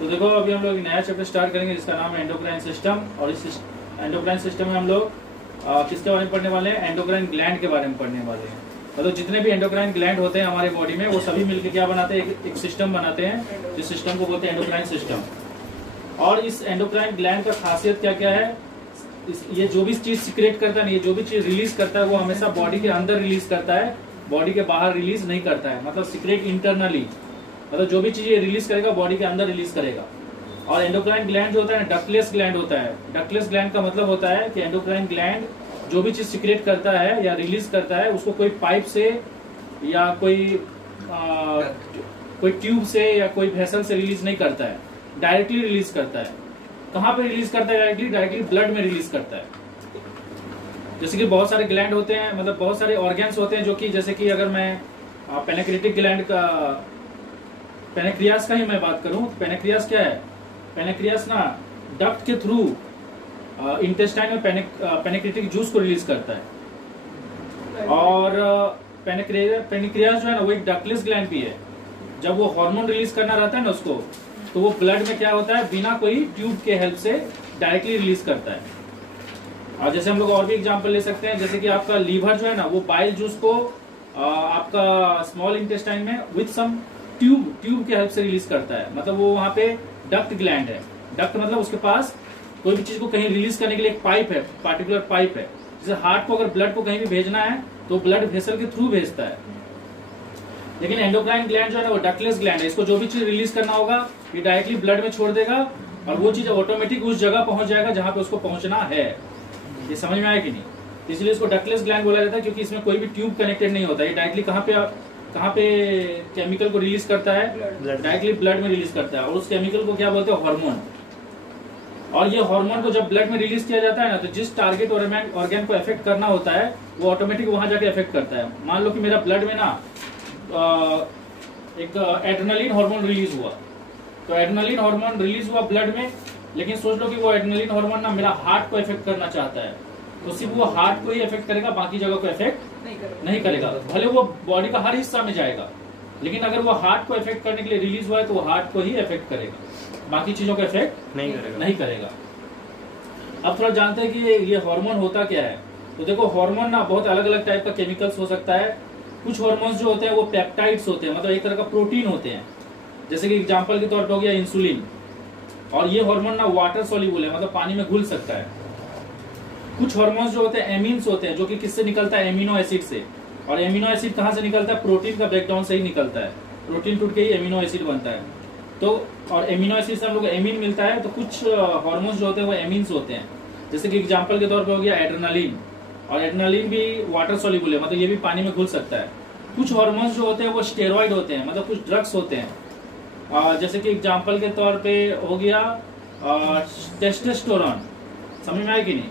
तो देखो अभी हम लोग नया चैप्टर स्टार्ट करेंगे जिसका नाम है एंडोक्राइन सिस्टम। और इस एंडोक्राइन सिस्टम में हम लोग किसके बारे में पढ़ने वाले हैं? एंडोक्राइन ग्लैंड के बारे में पढ़ने वाले हैं। मतलब जितने भी एंडोक्राइन ग्लैंड होते हैं हमारे बॉडी में वो सभी मिलकर क्या बनाते हैं? एक सिस्टम बनाते हैं, जिस सिस्टम को बोलते हैं एंडोक्राइन सिस्टम। और इस एंडोक्राइन ग्लैंड का खासियत क्या क्या है? ये जो भी चीज सिक्रेट करता है, ये जो भी चीज रिलीज करता है वो हमेशा बॉडी के अंदर रिलीज करता है, बॉडी के बाहर रिलीज नहीं करता है। मतलब सीक्रेट इंटरनली, मतलब जो भी चीज ये रिलीज करेगा बॉडी के अंदर रिलीज करेगा। और एंडोक्राइन ग्लैंड जो होता है डक्टलेस ग्लैंड होता है। डक्टलेस ग्लैंड का मतलब होता है कि एंडोक्राइन ग्लैंड जो भी चीज सिक्रेट करता है या रिलीज करता है उसको कोई पाइप से या कोई ट्यूब से या कोई वेसल से रिलीज नहीं करता है, डायरेक्टली रिलीज करता है। कहाँ पे रिलीज करता है? डायरेक्टली ब्लड में रिलीज करता है। जैसे कि बहुत सारे ग्लैंड होते हैं, मतलब बहुत सारे ऑर्गन्स होते हैं जो कि जैसे कि अगर मैं पेनेक्रेटिक ग्लैंड का, पेनेक्रियास का ही मैं बात करूं, पेनेक्रियास क्या है? पेनेक्रियास ना डक्ट के थ्रू इंटेस्टाइन में पेनेक्रेटिक जूस को रिलीज करता है। और पेनिक्रियास जो है ना वो एक डक्टलेस ग्लैंड भी है। जब वो हार्मोन रिलीज करना रहता है ना उसको, तो वो ब्लड में क्या होता है बिना कोई ट्यूब के हेल्प से डायरेक्टली रिलीज करता है। और जैसे हम लोग और भी एग्जांपल ले सकते हैं, जैसे कि आपका लीवर जो है ना वो बाइल जूस को आपका स्मॉल इंटेस्टाइन में विथ सम ट्यूब के हेल्प से रिलीज करता है। मतलब वो वहां पे डक्ट ग्लैंड है। डक्ट मतलब उसके पास कोई भी चीज को कहीं रिलीज करने के लिए एक पाइप है, पार्टिकुलर पाइप है। जैसे हार्ट को अगर ब्लड को कहीं भी भेजना है तो ब्लड वेसल के थ्रू भेजता है। लेकिन एंडोक्राइन ग्लैंड जो है ना वो डक्टलेस ग्लैंड है। इसको जो भी चीज रिलीज करना होगा ये डायरेक्टली ब्लड में छोड़ देगा और वो चीज ऑटोमेटिक उस जगह पहुंच जाएगा जहां पे उसको पहुंचना है। ये समझ में आया कि नहीं? इसलिए इसको डक्टलेस ग्लैंड बोला जाता है, क्योंकि इसमें कोई भी ट्यूब कनेक्टेड नहीं होता। ये डायरेक्टली कहाँ पे केमिकल को रिलीज करता है? डायरेक्टली ब्लड में रिलीज करता है। और उस केमिकल को क्या बोलते हैं? हार्मोन। और ये हार्मोन को जब ब्लड में रिलीज किया जाता है ना, तो जिस टारगेट ऑर्गन को इफेक्ट करना होता है वो ऑटोमेटिक वहां जाके इफेक्ट करता है। मान लो कि मेरा ब्लड में ना एक एड्रेनलिन हार्मोन रिलीज हुआ, तो एड्रेनलिन हार्मोन रिलीज हुआ ब्लड में, लेकिन सोच लो कि वो एड्रेनलिन हार्मोन ना मेरा हार्ट को इफेक्ट करना चाहता है, तो सिर्फ वो हार्ट को ही इफेक्ट करेगा, बाकी जगह को इफेक्ट नहीं करेगा। भले वो बॉडी का हर हिस्सा में जाएगा, लेकिन अगर वो हार्ट को इफेक्ट करने के लिए रिलीज हुआ है तो वो हार्ट को ही इफेक्ट करेगा, बाकी चीजों को इफेक्ट नहीं करेगा। अब थोड़ा जानते हैं कि ये हार्मोन होता क्या है। तो देखो हार्मोन ना बहुत अलग अलग टाइप का केमिकल्स हो सकता है। कुछ हार्मोन्स जो होते हैं वो पेप्टाइड्स होते हैं, मतलब एक तरह का प्रोटीन होते हैं। जैसे कि एग्जांपल के तौर पर हो गया इंसुलिन। और ये हार्मोन ना वाटर सोल्यूबल है, मतलब पानी में घुल सकता है। कुछ हार्मोन्स जो होते हैं एमीन्स होते हैं, जो कि किससे निकलता है? एमिनो एसिड से। और एमिनो एसिड कहाँ से निकलता है? प्रोटीन का ब्रेकडाउन से ही निकलता है। प्रोटीन टूट के ही एमिनो एसिड बनता है। तो और एमिनो एसिड से हम लोग एमीन मिलता है। तो कुछ हार्मोन्स जो होते हैं वो एमीन्स होते हैं। जैसे कि एग्जांपल के तौर पे हो गया एड्रेनलिन। और एड्रेनलिन भी वाटर सोल्यूबल है, मतलब ये भी पानी में घुल सकता है। कुछ हार्मोन्स जो होते हैं वो स्टेरॉइड होते हैं, मतलब कुछ ड्रग्स होते हैं। जैसे कि एग्जांपल के तौर पे हो गया टेस्टोस्टेरोन। समझ में आया कि नहीं?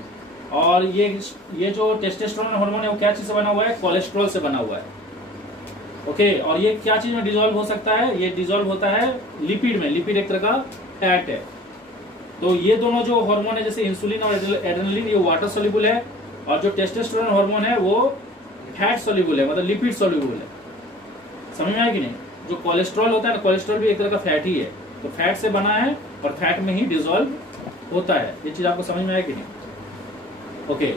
और ये जो टेस्टोस्टेरोन हार्मोन है वो क्या चीज से बना हुआ है? कोलेस्ट्रॉल से बना हुआ है। ओके। और ये क्या चीज में डिसॉल्व हो सकता है? ये डिसॉल्व होता है लिपिड में। लिपिड एक तरह का फैट है। तो ये दोनों जो हार्मोन है जैसे इंसुलिन और एड्रेनलिन, ये वाटर सोल्यूबल है। और जो टेस्टोस्टेरोन हार्मोन है वो फैट सोल्यूबल है, मतलब लिपिड सोल्यूबल है। समझ में आया कि नहीं? जो कोलेस्ट्रॉल होता है ना, कोलेस्ट्रॉल भी एक तरह का फैट ही है। तो फैट से बना है और फैट में ही डिसॉल्व होता है। ये चीज आपको समझ में आया कि नहीं? ओके।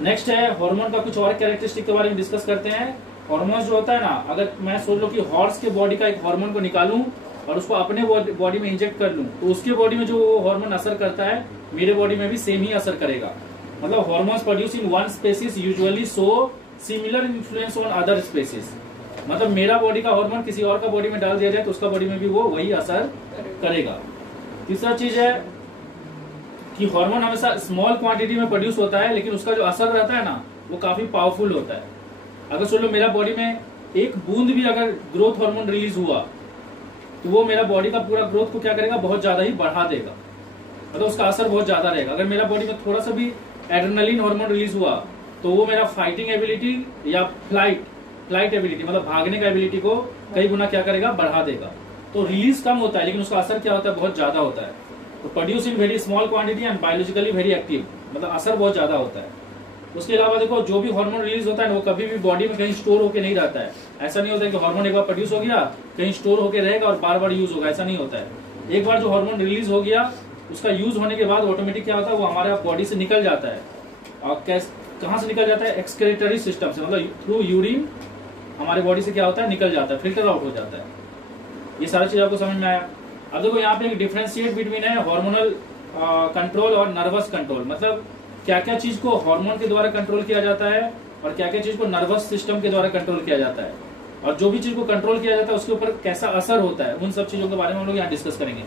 नेक्स्ट है हार्मोन का कुछ और कैरेक्टरिस्टिक के बारे में डिस्कस करते हैं। हार्मोन जो होता है ना, अगर मैं सोच लो कि हॉर्स के बॉडी का एक हार्मोन को निकालूं और उसको अपने बॉडी में इंजेक्ट कर लूं, तो उसके बॉडी में जो हार्मोन असर करता है मेरे बॉडी में भी सेम ही असर करेगा। मतलब hormones produce in one species usually show similar influence on other species. मतलब मेरा बॉडी का हार्मोन किसी और का बॉडी में डाल दिया जाए तो उसका बॉडी में भी वो वही असर करेगा। तीसरा चीज है कि हार्मोन हमेशा स्मॉल क्वांटिटी में प्रोड्यूस होता है, लेकिन उसका जो असर रहता है ना वो काफी पावरफुल होता है। अगर सोच लो मेरा बॉडी में एक बूंद भी अगर ग्रोथ हार्मोन रिलीज हुआ तो वो मेरा बॉडी का पूरा ग्रोथ को क्या करेगा? बहुत ज्यादा ही बढ़ा देगा। मतलब उसका असर बहुत ज्यादा रहेगा। अगर मेरा बॉडी में थोड़ा सा भी एड्रेनलिन हार्मोन रिलीज हुआ तो वो मेरा फाइटिंग एबिलिटी या फ्लाइट एबिलिटी, मतलब भागने का एबिलिटी को कई गुना क्या करेगा? बढ़ा देगा। तो रिलीज कम होता है लेकिन उसका असर क्या होता है? बहुत ज्यादा होता है। तो produce in very small quantity and biologically very active, मतलब असर बहुत ज्यादा होता है। उसके अलावा देखो जो भी हार्मोन रिलीज होता है ना वो कभी भी बॉडी में कहीं स्टोर होकर नहीं रहता है। ऐसा नहीं होता है कि हार्मोन एक बार प्रोड्यूस हो गया कहीं स्टोर होकर रहेगा और बार बार यूज होगा, ऐसा नहीं होता है। एक बार जो हार्मोन रिलीज हो गया, उसका यूज होने के बाद ऑटोमेटिक क्या होता है, वो हमारे बॉडी से निकल जाता है। और कहाँ से निकल जाता है, एक्सक्रीटरी सिस्टम से, मतलब थ्रू यूरिन हमारे बॉडी से क्या होता है, निकल जाता है, फिल्टर आउट हो जाता है। ये सारी चीज आपको समझ में आया। अब देखो यहाँ पे एक डिफरेंशिएट बिटवीन है हार्मोनल कंट्रोल और नर्वस कंट्रोल, मतलब क्या क्या चीज को हार्मोन के द्वारा कंट्रोल किया जाता है और क्या क्या चीज को नर्वस सिस्टम के द्वारा कंट्रोल किया जाता है, और जो भी चीज को कंट्रोल किया जाता है उसके ऊपर कैसा असर होता है, उन सब चीजों के बारे में हम लोग यहाँ डिस्कस करेंगे।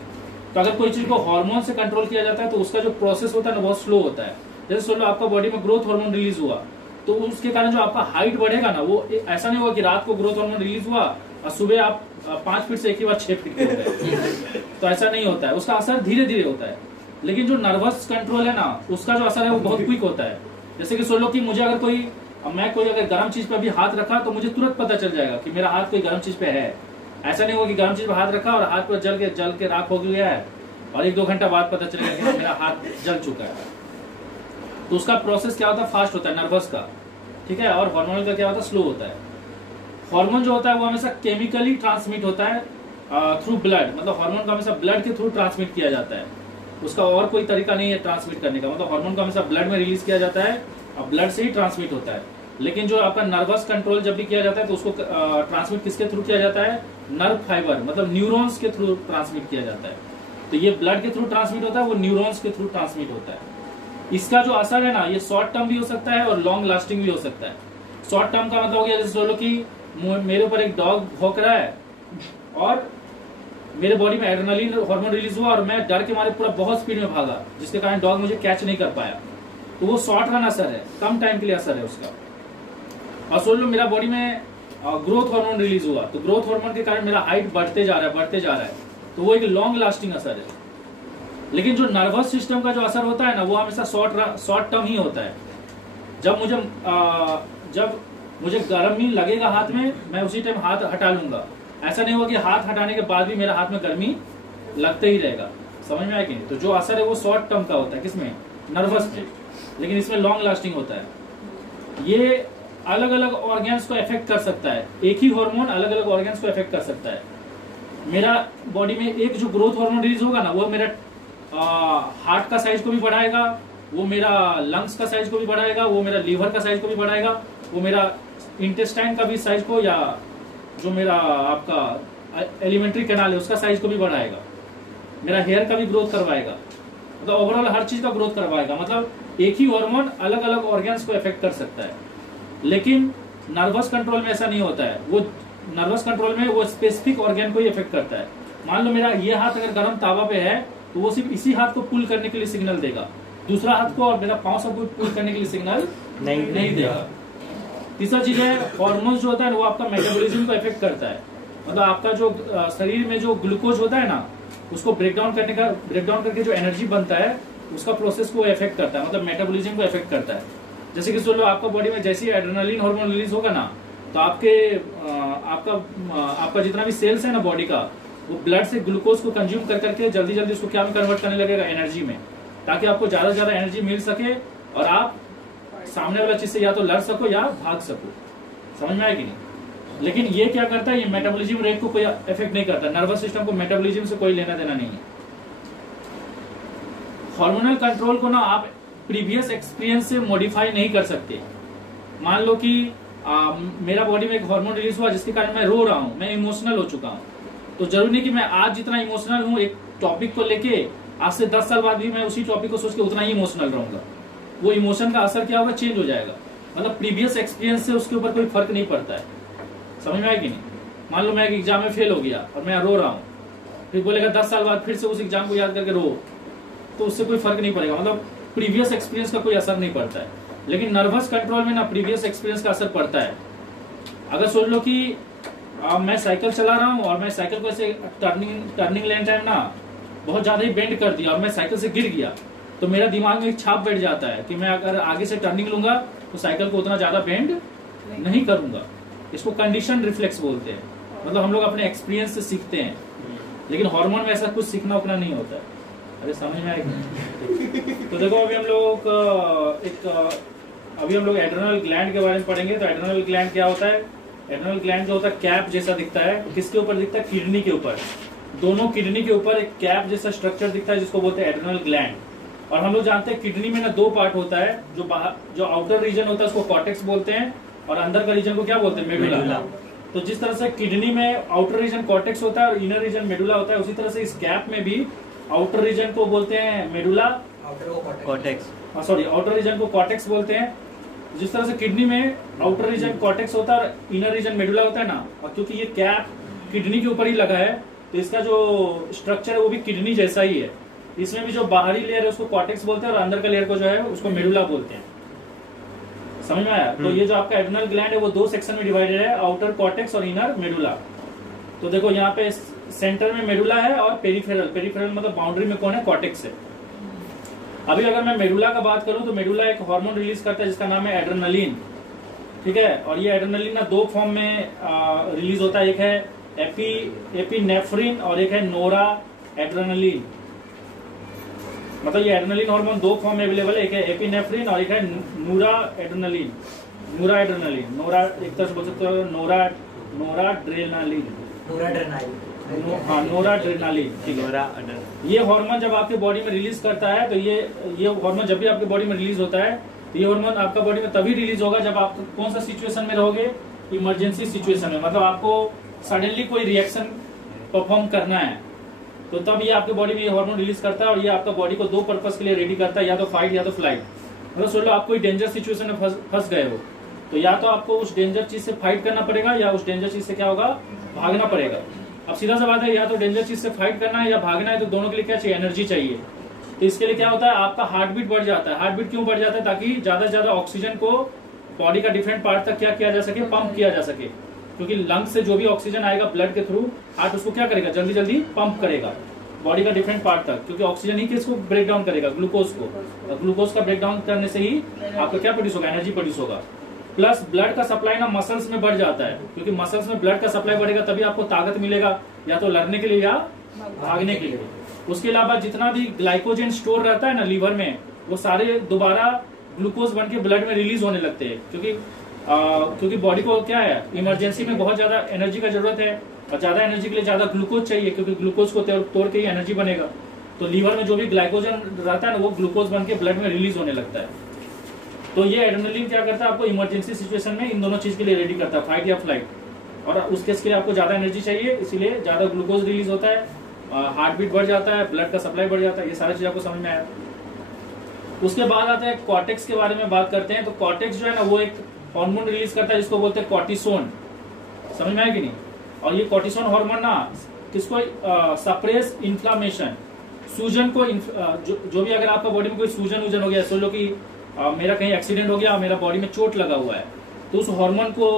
तो अगर कोई चीज को हार्मोन से कंट्रोल किया जाता है तो उसका जो प्रोसेस होता है ना बहुत स्लो होता है। जैसे सोलो आपका बॉडी में ग्रोथ हार्मोन रिलीज हुआ तो उसके कारण जो आपका हाइट बढ़ेगा ना, वो ऐसा नहीं होगा कि रात को ग्रोथ हार्मोन रिलीज हुआ और सुबह आप 5 फीट से एक ही बार 6 फीट के हो गए। तो ऐसा नहीं होता है, उसका असर धीरे धीरे होता है। लेकिन जो नर्वस कंट्रोल है ना, उसका जो असर है वो बहुत क्विक होता है। जैसे कि सोलो कि मुझे अगर मैं कोई अगर गर्म चीज पे अभी हाथ रखा तो मुझे तुरंत पता चल जाएगा कि मेरा हाथ कोई गर्म चीज पे है। ऐसा नहीं होगा कि गर्म चीज पे हाथ रखा और हाथ पर जल के राख हो गया है और 1-2 घंटा बाद पता चलेगा कि मेरा हाथ जल चुका है। तो उसका प्रोसेस क्या होता है, फास्ट होता है नर्वस का, ठीक है। और हार्मोनल का क्या होता है, स्लो होता है। हार्मोन जो होता है वो हमेशा केमिकली ट्रांसमिट होता है थ्रू ब्लड, मतलब हार्मोन का हमेशा ब्लड के थ्रू ट्रांसमिट किया जाता है। उसका और कोई तरीका नहीं है ट्रांसमिट करने का, मतलब हार्मोन का हमेशा ब्लड में रिलीज किया जाता है और ब्लड से ही ट्रांसमिट होता है। लेकिन जो आपका नर्वस कंट्रोल जब भी किया जाता है तो उसको ट्रांसमिट किसके थ्रू किया जाता है, नर्व फाइबर, मतलब न्यूरॉन्स के थ्रू ट्रांसमिट किया जाता है। तो ये ब्लड के थ्रू ट्रांसमिट होता है, वो न्यूरॉन्स के थ्रू ट्रांसमिट होता है। इसका जो असर है ना, ये शॉर्ट टर्म भी हो सकता है और लॉन्ग लास्टिंग भी हो सकता है। शॉर्ट टर्म का मतलब हो गया, जैसे सोलो कि मेरे ऊपर एक डॉग भौंक रहा है और मेरे बॉडी में एड्रेनलिन हार्मोन रिलीज हुआ और मैं डर के मारे पूरा बहुत स्पीड में भागा, जिसके कारण डॉग मुझे कैच नहीं कर पाया। तो वो शॉर्ट रन असर है, कम टाइम के लिए असर है उसका। और सोच लो मेरा बॉडी में ग्रोथ हार्मोन रिलीज हुआ, तो ग्रोथ हार्मोन के कारण मेरा हाइट बढ़ते जा रहा है, तो वो एक लॉन्ग लास्टिंग असर है। लेकिन जो नर्वस सिस्टम का जो असर होता है ना, वो हमेशा शॉर्ट टर्म ही होता है। जब मुझे गर्मी लगेगा हाथ में, मैं उसी टाइम हाथ हटा लूंगा। ऐसा नहीं होगा कि हाथ हटाने के बाद भी मेरा हाथ में गर्मी लगते ही रहेगा। समझ में आया कि नहीं? तो जो असर है वो शॉर्ट टर्म का होता है, किसमें, नर्वस में। लेकिन इसमें लॉन्ग लास्टिंग होता है। ये अलग अलग ऑर्गन्स को इफेक्ट कर सकता है, एक ही हार्मोन अलग अलग ऑर्गन्स को इफेक्ट कर सकता है। मेरा बॉडी में एक जो ग्रोथ हार्मोन रिलीज होगा ना, वो मेरा हार्ट का साइज को भी बढ़ाएगा, वो मेरा लंग्स का साइज को भी बढ़ाएगा, वो मेरा लीवर का साइज को भी बढ़ाएगा, वो मेरा इंटेस्टाइन का भी साइज को, या जो मेरा आपका एलिमेंट्री कैनाल है उसका साइज को भी बढ़ाएगा, मेरा हेयर का भी ग्रोथ करवाएगा, मतलब ओवरऑल हर चीज का ग्रोथ करवाएगा। मतलब एक ही हार्मोन अलग अलग ऑर्गन्स को इफेक्ट कर सकता है। लेकिन नर्वस कंट्रोल में ऐसा नहीं होता है। वो नर्वस कंट्रोल में वो स्पेसिफिक ऑर्गन को ही इफेक्ट करता है। मान लो मेरा ये हाथ अगर गर्म तावा पे है तो वो सिर्फ इसी हाथ को पुल करने के लिए सिग्नल देगा, दूसरा हाथ को और मेरा पांव सब पुल करने के लिए सिग्नल नहीं देगा। तीसरा चीज है, हार्मोन्स जो होता है वो आपका मेटाबॉलिज्म को इफेक्ट करता है। मतलब आपका जो शरीर में जो ग्लूकोज होता है ना, उसको ब्रेक डाउन करके जो एनर्जी बनता है उसका प्रोसेस को इफेक्ट करता है, मतलब मेटाबॉलिज्म को इफेक्ट करता है। जैसे कि सोचो आपका बॉडी में जैसे ही एड्रेनलिन हार्मोन रिलीज होगा ना, तो आपका जितना भी सेल्स है ना बॉडी का, वो ब्लड से ग्लूकोज को कंज्यूम कर करके जल्दी जल्दी उसको क्या में कन्वर्ट करने लगेगा, एनर्जी में, ताकि आपको ज्यादा से ज्यादा एनर्जी मिल सके और आप सामने वाला चीज से या तो लड़ सको या भाग सको। समझ में आया कि नहीं? लेकिन ये क्या करता है, ये मेटाबॉलिज्म रेट को कोई इफेक्ट नहीं करता। नर्वस सिस्टम को मेटाबॉलिज्म से कोई लेना देना नहीं है। हार्मोनल कंट्रोल को ना आप प्रीवियस एक्सपीरियंस से मॉडिफाई नहीं कर सकते। मान लो कि मेरा बॉडी में एक हार्मोन रिलीज हुआ जिसके कारण मैं रो रहा हूं, मैं इमोशनल हो चुका हूं, तो जरूरी नहीं कि मैं आज जितना इमोशनल हूं एक टॉपिक को लेके, आज से 10 साल बाद भी मैं उसी टॉपिक को सोच के उतना ही इमोशनल रहूंगा। वो इमोशन का असर क्या होगा, चेंज हो जाएगा। मतलब प्रीवियस एक्सपीरियंस से उसके ऊपर कोई फर्क नहीं पड़ता है। समझ में आया कि नहीं? मान लो मैं एक एग्जाम में फेल हो गया और मैं रो रहा हूँ, फिर बोलेगा 10 साल बाद फिर से उस एग्जाम को याद करके रो, तो उससे कोई फर्क नहीं पड़ेगा। मतलब प्रीवियस एक्सपीरियंस का कोई असर नहीं पड़ता है। लेकिन नर्वस कंट्रोल में ना प्रीवियस एक्सपीरियंस का असर पड़ता है। अगर सोच लो कि मैं साइकिल चला रहा हूँ और मैं साइकिल को ऐसे टर्निंग लेन टाइम ना बहुत ज्यादा ही बेंड कर दिया और मैं साइकिल से गिर गया, तो मेरा दिमाग में एक छाप बैठ जाता है कि मैं अगर आगे से टर्निंग लूंगा तो साइकिल को उतना ज्यादा बेंड नहीं करूंगा। इसको कंडीशन रिफ्लेक्स बोलते हैं। मतलब हम लोग अपने एक्सपीरियंस से सीखते हैं, लेकिन हार्मोन में ऐसा कुछ सीखना उतना नहीं होता है। अरे समझ में आएगा? तो देखो अभी हम लोग एड्रेनल ग्लैंड के बारे में पढ़ेंगे। तो एड्रेनल ग्लैंड क्या होता है? एड्रेनल ग्लैंड जो होता है कैप जैसा दिखता है। किसके ऊपर दिखता है? किडनी के ऊपर। दोनों किडनी के ऊपर एक कैप जैसा स्ट्रक्चर दिखता है जिसको बोलते हैं एड्रेनल ग्लैंड। और हम लोग जानते हैं किडनी में ना दो पार्ट होता है, जो आउटर रीजन होता है उसको कॉर्टेक्स बोलते हैं और अंदर का रीजन को क्या बोलते हैं, मेडुला। तो जिस तरह से किडनी में आउटर रीजन कॉर्टेक्स होता है और इनर रीजन मेडुला होता है, उसी तरह से इस कैप में भी आउटर रीजन को बोलते हैं medulla, cortex, sorry outer region को कॉर्टेक्स बोलते हैं। जिस तरह से किडनी में आउटर रीजन कॉर्टेक्स होता है और इनर रीजन मेडुला होता है ना, और क्योंकि ये कैप किडनी के ऊपर ही लगा है तो इसका जो स्ट्रक्चर है वो भी किडनी जैसा ही है। इसमें भी जो बाहरी लेयर है उसको कॉर्टेक्स बोलते हैं और अंदर का लेयर को जो है उसको मेडुला बोलते हैं। समझ में आया? तो ये जो आपका एड्रेनल ग्लैंड है वो दो सेक्शन में डिवाइडेड है, आउटर कॉर्टेक्स और इनर मेडुला। तो देखो यहाँ पे सेंटर में मेडुला है और पेरिफेरल मतलब बाउंड्री में कौन है, कॉर्टेक्स है। अभी अगर मैं मेडुला का बात करूं तो मेडुला एक हार्मोन रिलीज करता है जिसका नाम है एड्रेनलिन, ठीक है। और ये एड्रेनलिन ना दो फॉर्म में रिलीज होता है, एक है एपिनेफ्रिन और एक है नोरा एड्रेनलिन। मतलब ये एड्रेनलिन हार्मोन दो फॉर्म में अवेलेबल है, एक है एपिनेफ्रिन और एक है नोरा एड्रेनलिन। नोरा एक तरह से बोल सकते हो नोराड्रेनालिन, हाँ नोराड्रेनालिन, ठीक है। ये हार्मोन जब आपके बॉडी में रिलीज करता है तो ये हार्मोन जब भी आपके बॉडी में रिलीज होता है तो ये हार्मोन आपका बॉडी में तभी रिलीज होगा जब आप कौन सा सिचुएशन में रहोगे, इमरजेंसी सिचुएशन में। मतलब आपको सडनली कोई रिएक्शन परफॉर्म करना है तो तब ये आपके बॉडी में ये हार्मोन रिलीज करता है और ये आपका बॉडी को दो पर्पस के लिए रेडी करता है, या तो फाइट या तो फ्लाइट। मतलब सोच लो आप कोई डेंजर सिचुएशन में फंस गए हो तो या तो आपको उस डेंजर चीज से फाइट करना पड़ेगा या उस डेंजर चीज से क्या होगा, भागना पड़ेगा। अब सीधा सा बात है, या तो डेंजर चीज से फाइट करना है या भागना है, तो दोनों के लिए क्या चाहिए, एनर्जी चाहिए। तो इसके लिए क्या होता है, आपका हार्ट बीट बढ़ जाता है। हार्ट बीट क्यों बढ़ जाता है, ताकि ज्यादा से ज्यादा ऑक्सीजन को बॉडी का डिफरेंट पार्ट तक क्या किया जा सके, पंप किया जा सके। क्योंकि लंग्स से जो भी ऑक्सीजन आएगा ब्लड के थ्रू, हार्ट उसको क्या करेगा, जल्दी जल्दी पंप करेगा बॉडी का डिफरेंट पार्ट तक, क्योंकि ऑक्सीजन ही किसको ब्रेक डाउन करेगा, ग्लूकोज को। और ग्लूकोज का ब्रेक डाउन करने से ही आपका क्या प्रोड्यूस होगा, एनर्जी प्रोड्यूस होगा। प्लस ब्लड का सप्लाई ना मसल्स में बढ़ जाता है, क्योंकि मसल्स में ब्लड का सप्लाई बढ़ेगा तभी आपको ताकत मिलेगा, या तो लड़ने के लिए या भागने के लिए। उसके अलावा जितना भी ग्लाइकोजन स्टोर रहता है ना लीवर में, वो सारे दोबारा ग्लूकोज बन के ब्लड में रिलीज होने लगते हैं। क्योंकि बॉडी को क्या है, इमरजेंसी में बहुत ज्यादा एनर्जी का जरूरत है और ज्यादा एनर्जी के लिए ज्यादा ग्लूकोज चाहिए, क्योंकि ग्लूकोज को तोड़ के ही एनर्जी बनेगा। तो लीवर में जो भी ग्लाइकोजन रहता है ना, वो ग्लूकोज बन के ब्लड में रिलीज होने लगता है। तो ये एड्रेनलिन क्या करता है, आपको इमरजेंसी सिचुएशन में इन दोनों चीज के लिए रेडी करता है, फाइट या फ्लाइट। और उस केस के लिए आपको ज्यादा एनर्जी चाहिए, इसीलिए ज्यादा ग्लूकोज रिलीज होता है, हार्ट बीट बढ़ जाता है, ब्लड का सप्लाई बढ़ जाता है। ये सारी चीज आपको समझ में आया। उसके बाद आता है कॉर्टेक्स के बारे में बात करते हैं। तो कॉर्टेक्स जो है ना, वो एक हार्मोन रिलीज करता है जिसको बोलते हैं कॉर्टिसोन। समझ में आया कि नहीं? और ये कॉर्टिसोन हार्मोन ना किसको सप्रेस इन्फ्लामेशन, सूजन को जो भी अगर आपका बॉडी में कोई सूजन हो गया, सोच लो कि मेरा कहीं एक्सीडेंट हो गया और मेरा बॉडी में चोट लगा हुआ है, तो उस हार्मोन को,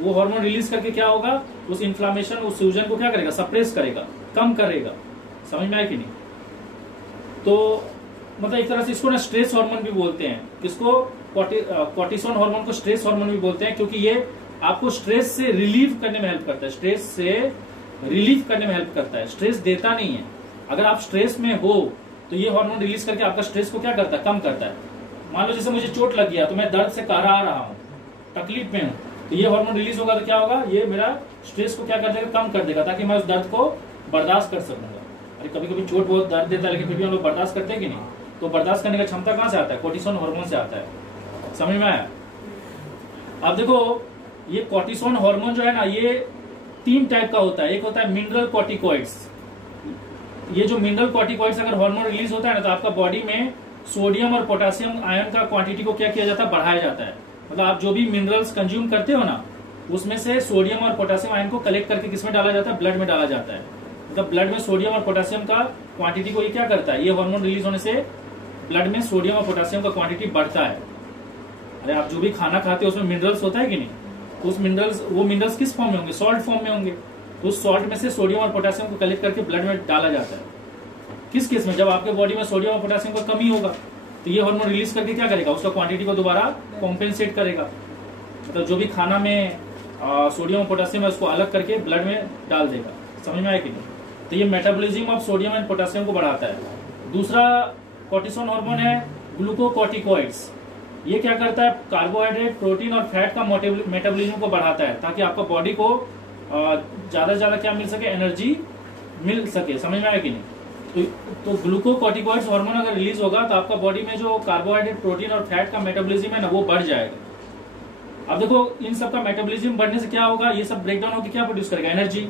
वो हार्मोन रिलीज करके क्या होगा, उस इन्फ्लामेशन, उस सूजन को क्या करेगा, सप्रेस करेगा, कम करेगा। समझ में आया कि नहीं? तो मतलब एक तरह से इसको ना स्ट्रेस हार्मोन भी बोलते हैं। किसको? कॉर्टिसोन हार्मोन को स्ट्रेस हार्मोन भी बोलते हैं, क्योंकि ये आपको स्ट्रेस से रिलीव करने में हेल्प करता है। स्ट्रेस से रिलीव करने में हेल्प करता है, स्ट्रेस देता नहीं है। अगर आप स्ट्रेस में हो तो ये हार्मोन रिलीज करके आपका स्ट्रेस को क्या करता है, कम करता है। मान लो जैसे मुझे चोट लग गया तो मैं दर्द से कहरा रहा हूँ, तकलीफ में हूँ, तो ये हार्मोन रिलीज होगा तो क्या होगा, ये मेरा स्ट्रेस को क्या कर देगा, कम कर देगा, ताकि मैं उस दर्द को बर्दाश्त कर सकूंगा। अरे कभी कभी चोट बहुत दर्द देता है, लेकिन फिर भी हम लोग बर्दाश्त करते हैं कि नहीं? तो बर्दाश्त करने का क्षमता कहाँ से आता है, कॉर्टिसोन हार्मोन से आता है। समझ में आया? अब देखो ये कॉर्टिसोन हार्मोन जो है ना, ये 3 टाइप का होता है। एक होता है मिनरल कॉर्टिकॉइड्स। ये जो मिनरल कॉर्टिकॉइड्स अगर हार्मोन रिलीज होता है ना, तो आपका बॉडी में सोडियम और पोटेशियम आयन का क्वांटिटी को क्या किया जाता है, बढ़ाया जाता है। मतलब आप जो भी मिनरल्स कंज्यूम करते हो ना, उसमें से सोडियम और पोटेशियम आयन को कलेक्ट करके किसमें डाला जाता है, ब्लड में डाला जाता है। मतलब ब्लड में सोडियम और पोटेशियम का क्वांटिटी को ये क्या करता है, ये हार्मोन रिलीज होने से ब्लड में सोडियम और पोटेशियम का क्वांटिटी बढ़ता है। अरे आप जो भी खाना खाते हो उसमें मिनरल्स होता है कि नहीं? उस वो मिनरल्स किस फॉर्म में होंगे, सॉल्ट फॉर्म में होंगे। तो उस सॉल्ट में से सोडियम और पोटेशियम को कलेक्ट करके ब्लड में डाला जाता है। किस केस में, जब आपके बॉडी में सोडियम और पोटेशियम का कमी होगा, तो ये हार्मोन रिलीज करके क्या करेगा, उसका क्वांटिटी को दोबारा कॉम्पेंसेट करेगा। मतलब जो भी खाना में सोडियम और पोटेशियम है उसको अलग करके ब्लड में डाल देगा। समझ में आया कि नहीं? तो ये metabolism of sodium and potassium को बढ़ाता है। दूसरा कॉर्टिसोन हार्मोन है ग्लूकोकॉर्टिकॉइड्स। ये क्या करता है, कार्बोहाइड्रेट, प्रोटीन और फैट का मेटाबॉलिज्म को बढ़ाता है, ताकि आपका बॉडी को ज्यादा से ज्यादा क्या मिल सके, एनर्जी मिल सके। समझ में आया कि नहीं? तो ग्लूकोकॉर्टिकॉइड्स हार्मोन अगर रिलीज होगा तो आपका बॉडी में जो कार्बोहाइड्रेट, प्रोटीन और फैट का मेटाबॉलिज्म है ना वो बढ़ जाएगा। अब देखो इन सब का मेटाबॉलिज्म बढ़ने से क्या होगा, ये सब ब्रेकडाउन होकर क्या प्रोड्यूस करेगा, एनर्जी।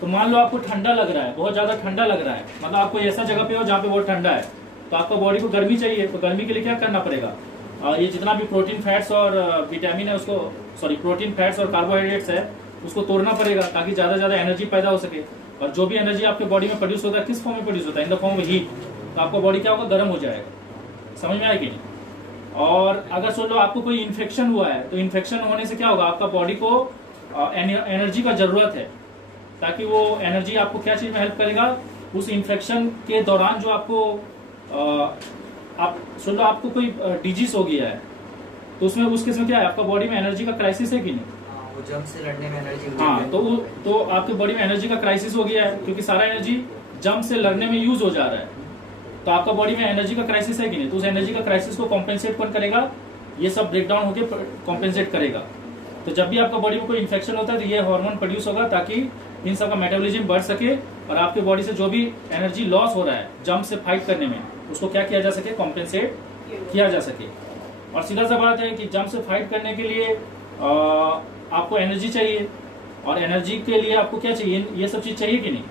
तो मान लो आपको ठंडा लग रहा है, बहुत ज्यादा ठंडा लग रहा है, मतलब आपको ऐसा जगह पे हो जहाँ पे बहुत ठंडा है, तो आपका बॉडी को गर्मी चाहिए। तो गर्मी के लिए क्या करना पड़ेगा, ये जितना भी प्रोटीन, फैट्स और विटामिन है उसको, सॉरी प्रोटीन, फैट्स और कार्बोहाइड्रेट्स है उसको तोड़ना पड़ेगा ताकि ज्यादा से ज्यादा एनर्जी पैदा हो सके। और जो भी एनर्जी आपके बॉडी में प्रोड्यूस होता है किस फॉर्म में प्रोड्यूस होता है, in the form of heat. तो आपका बॉडी क्या होगा, गर्म हो जाएगा। समझ में आया कि नहीं? और अगर सोच लो आपको कोई इन्फेक्शन हुआ है तो इन्फेक्शन होने से क्या होगा, आपका बॉडी को एनर्जी का जरूरत है, ताकि वो एनर्जी आपको क्या चीज में हेल्प करेगा, उस इन्फेक्शन के दौरान जो आपको आप सोच लो आपको कोई डिजीज हो गया है तो उसमें उस केस में क्या है, आपका बॉडी में एनर्जी का क्राइसिस है कि नहीं? वो जंग से लड़ने में एनर्जी, हाँ, तो आपके बॉडी में एनर्जी का क्राइसिस हो गया है क्योंकि सारा एनर्जी जंप से लड़ने में यूज हो जा रहा है। तो आपका बॉडी में एनर्जी का क्राइसिस है कि नहीं? तो उस एनर्जी का क्राइसिस को कॉम्पेंसेट कौन करेगा, ये सब ब्रेकडाउन होकर कॉम्पेंसेट करेगा। तो जब भी आपका बॉडी में कोई इन्फेक्शन होता है तो ये हार्मोन प्रोड्यूस होगा ताकि इन सब का मेटाबॉलिज्म बढ़ सके और आपके बॉडी से जो भी एनर्जी लॉस हो रहा है जंप से फाइट करने में, उसको क्या किया जा सके, कॉम्पेंसेट किया जा सके। और सीधा सा बात है कि जंप से फाइट करने के लिए आपको एनर्जी चाहिए, और एनर्जी के लिए आपको क्या चाहिए, ये सब चीज चाहिए कि नहीं?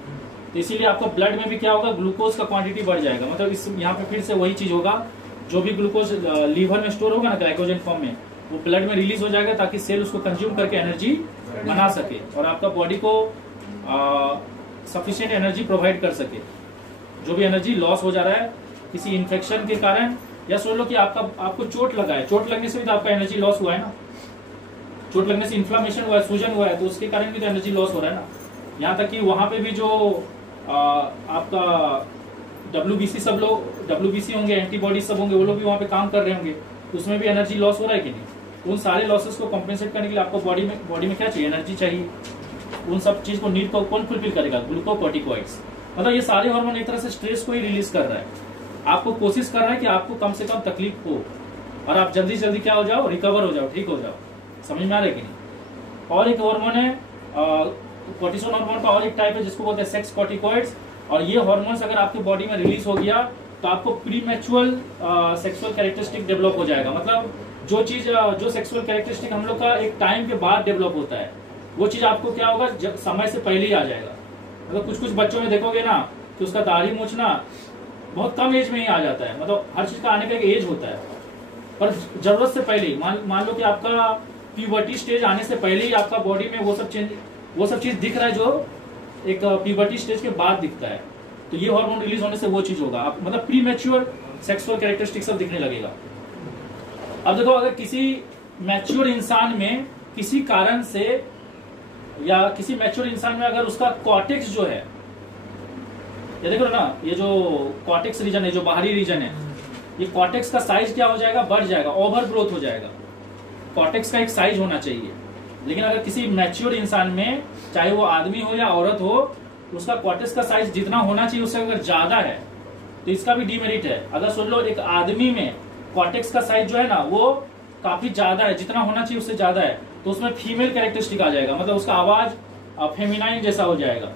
तो इसीलिए आपका ब्लड में भी क्या होगा, ग्लूकोज का क्वांटिटी बढ़ जाएगा। मतलब इस यहाँ पे फिर से वही चीज होगा, जो भी ग्लूकोज लीवर में स्टोर होगा ना ग्लाइकोजन फॉर्म में, वो ब्लड में रिलीज हो जाएगा ताकि सेल उसको कंज्यूम करके एनर्जी बना सके और आपका बॉडी को सफिशिएंट एनर्जी प्रोवाइड कर सके। जो भी एनर्जी लॉस हो जा रहा है किसी इन्फेक्शन के कारण, या सोच लो कि आपको चोट लगा है, चोट लगने से भी तो आपका एनर्जी लॉस हुआ है ना, चोट लगने से इन्फ्लामेशन हुआ है, सूजन हुआ है, तो उसके कारण भी तो एनर्जी लॉस हो रहा है ना। यहाँ तक कि वहां पे भी जो आपका WBC सब लोग, WBC होंगे, एंटीबॉडी सब होंगे, वो लोग भी वहां पे काम कर रहे होंगे, तो उसमें भी एनर्जी लॉस हो रहा है कि नहीं? उन सारे लॉसेस को कॉम्पेंसेट करने के लिए आपको बॉडी में क्या चाहिए, एनर्जी चाहिए। उन सब चीज को नीड को कौन फुलफिल करेगा, ग्लूकोकॉर्टिकॉइड्स। मतलब ये सारे हार्मोन एक तरह से स्ट्रेस को ही रिलीज कर रहा है, आपको कोशिश कर रहा है कि आपको कम से कम तकलीफ हो और आप जल्दी से जल्दी क्या हो जाओ, रिकवर हो जाओ, ठीक हो जाओ। समझ में आ रहा है कि नहीं? और एक हार्मोन है कोर्टिसोल हार्मोन का, और एक टाइप है जिसको बोलते हैं सेक्स कॉर्टिकॉइड्स। और ये हार्मोन्स अगर आपके बॉडी में रिलीज हो गया तो आपको प्रीमैच्योर सेक्सुअल कैरेक्टरिस्टिक डेवलप हो जाएगा। मतलब जो सेक्सुअल कैरेक्टरिस्टिक हम लोग का एक टाइम के बाद डेवलप होता है, वो चीज आपको क्या होगा, समय से पहले ही आ जाएगा। मतलब कुछ बच्चों में देखोगे ना कि उसका दाढ़ी मूछना बहुत कम एज में ही आ जाता है। मतलब हर चीज का आने का एक एज होता है, पर जरूरत से पहले ही मान लो कि आपका प्यूबर्टी स्टेज आने से पहले ही आपका बॉडी में वो सब चीज दिख रहा है जो एक प्यूबर्टी स्टेज के बाद दिखता है। तो ये हार्मोन रिलीज होने से वो चीज होगा, आप मतलब प्रीमैच्योर सेक्सुअल कैरेक्टरिस्टिक सब दिखने लगेगा। अब देखो, अगर किसी मैच्योर इंसान में किसी कारण से, या किसी मैच्योर इंसान में अगर उसका कॉर्टेक्स जो है, ये देखो ना, ये जो कॉर्टेक्स रीजन है, जो बाहरी रीजन है, ये कॉर्टेक्स का साइज क्या हो जाएगा, बढ़ जाएगा, ओवर ग्रोथ हो जाएगा। कॉर्टेक्स का एक साइज होना चाहिए, लेकिन अगर किसी मैच्योर इंसान में, चाहे वो आदमी हो या औरत हो, उसका कॉर्टेक्स का साइज जितना होना चाहिए उससे अगर ज्यादा है तो इसका भी डिमेरिट है। अगर सोच लो एक आदमी में कॉर्टेक्स का साइज जो है ना वो काफी ज्यादा है, जितना होना चाहिए उससे ज्यादा है, तो उसमें फीमेल कैरेक्टरिस्टिक आ जाएगा, मतलब उसका आवाज फेमिनाइन जैसा हो जाएगा।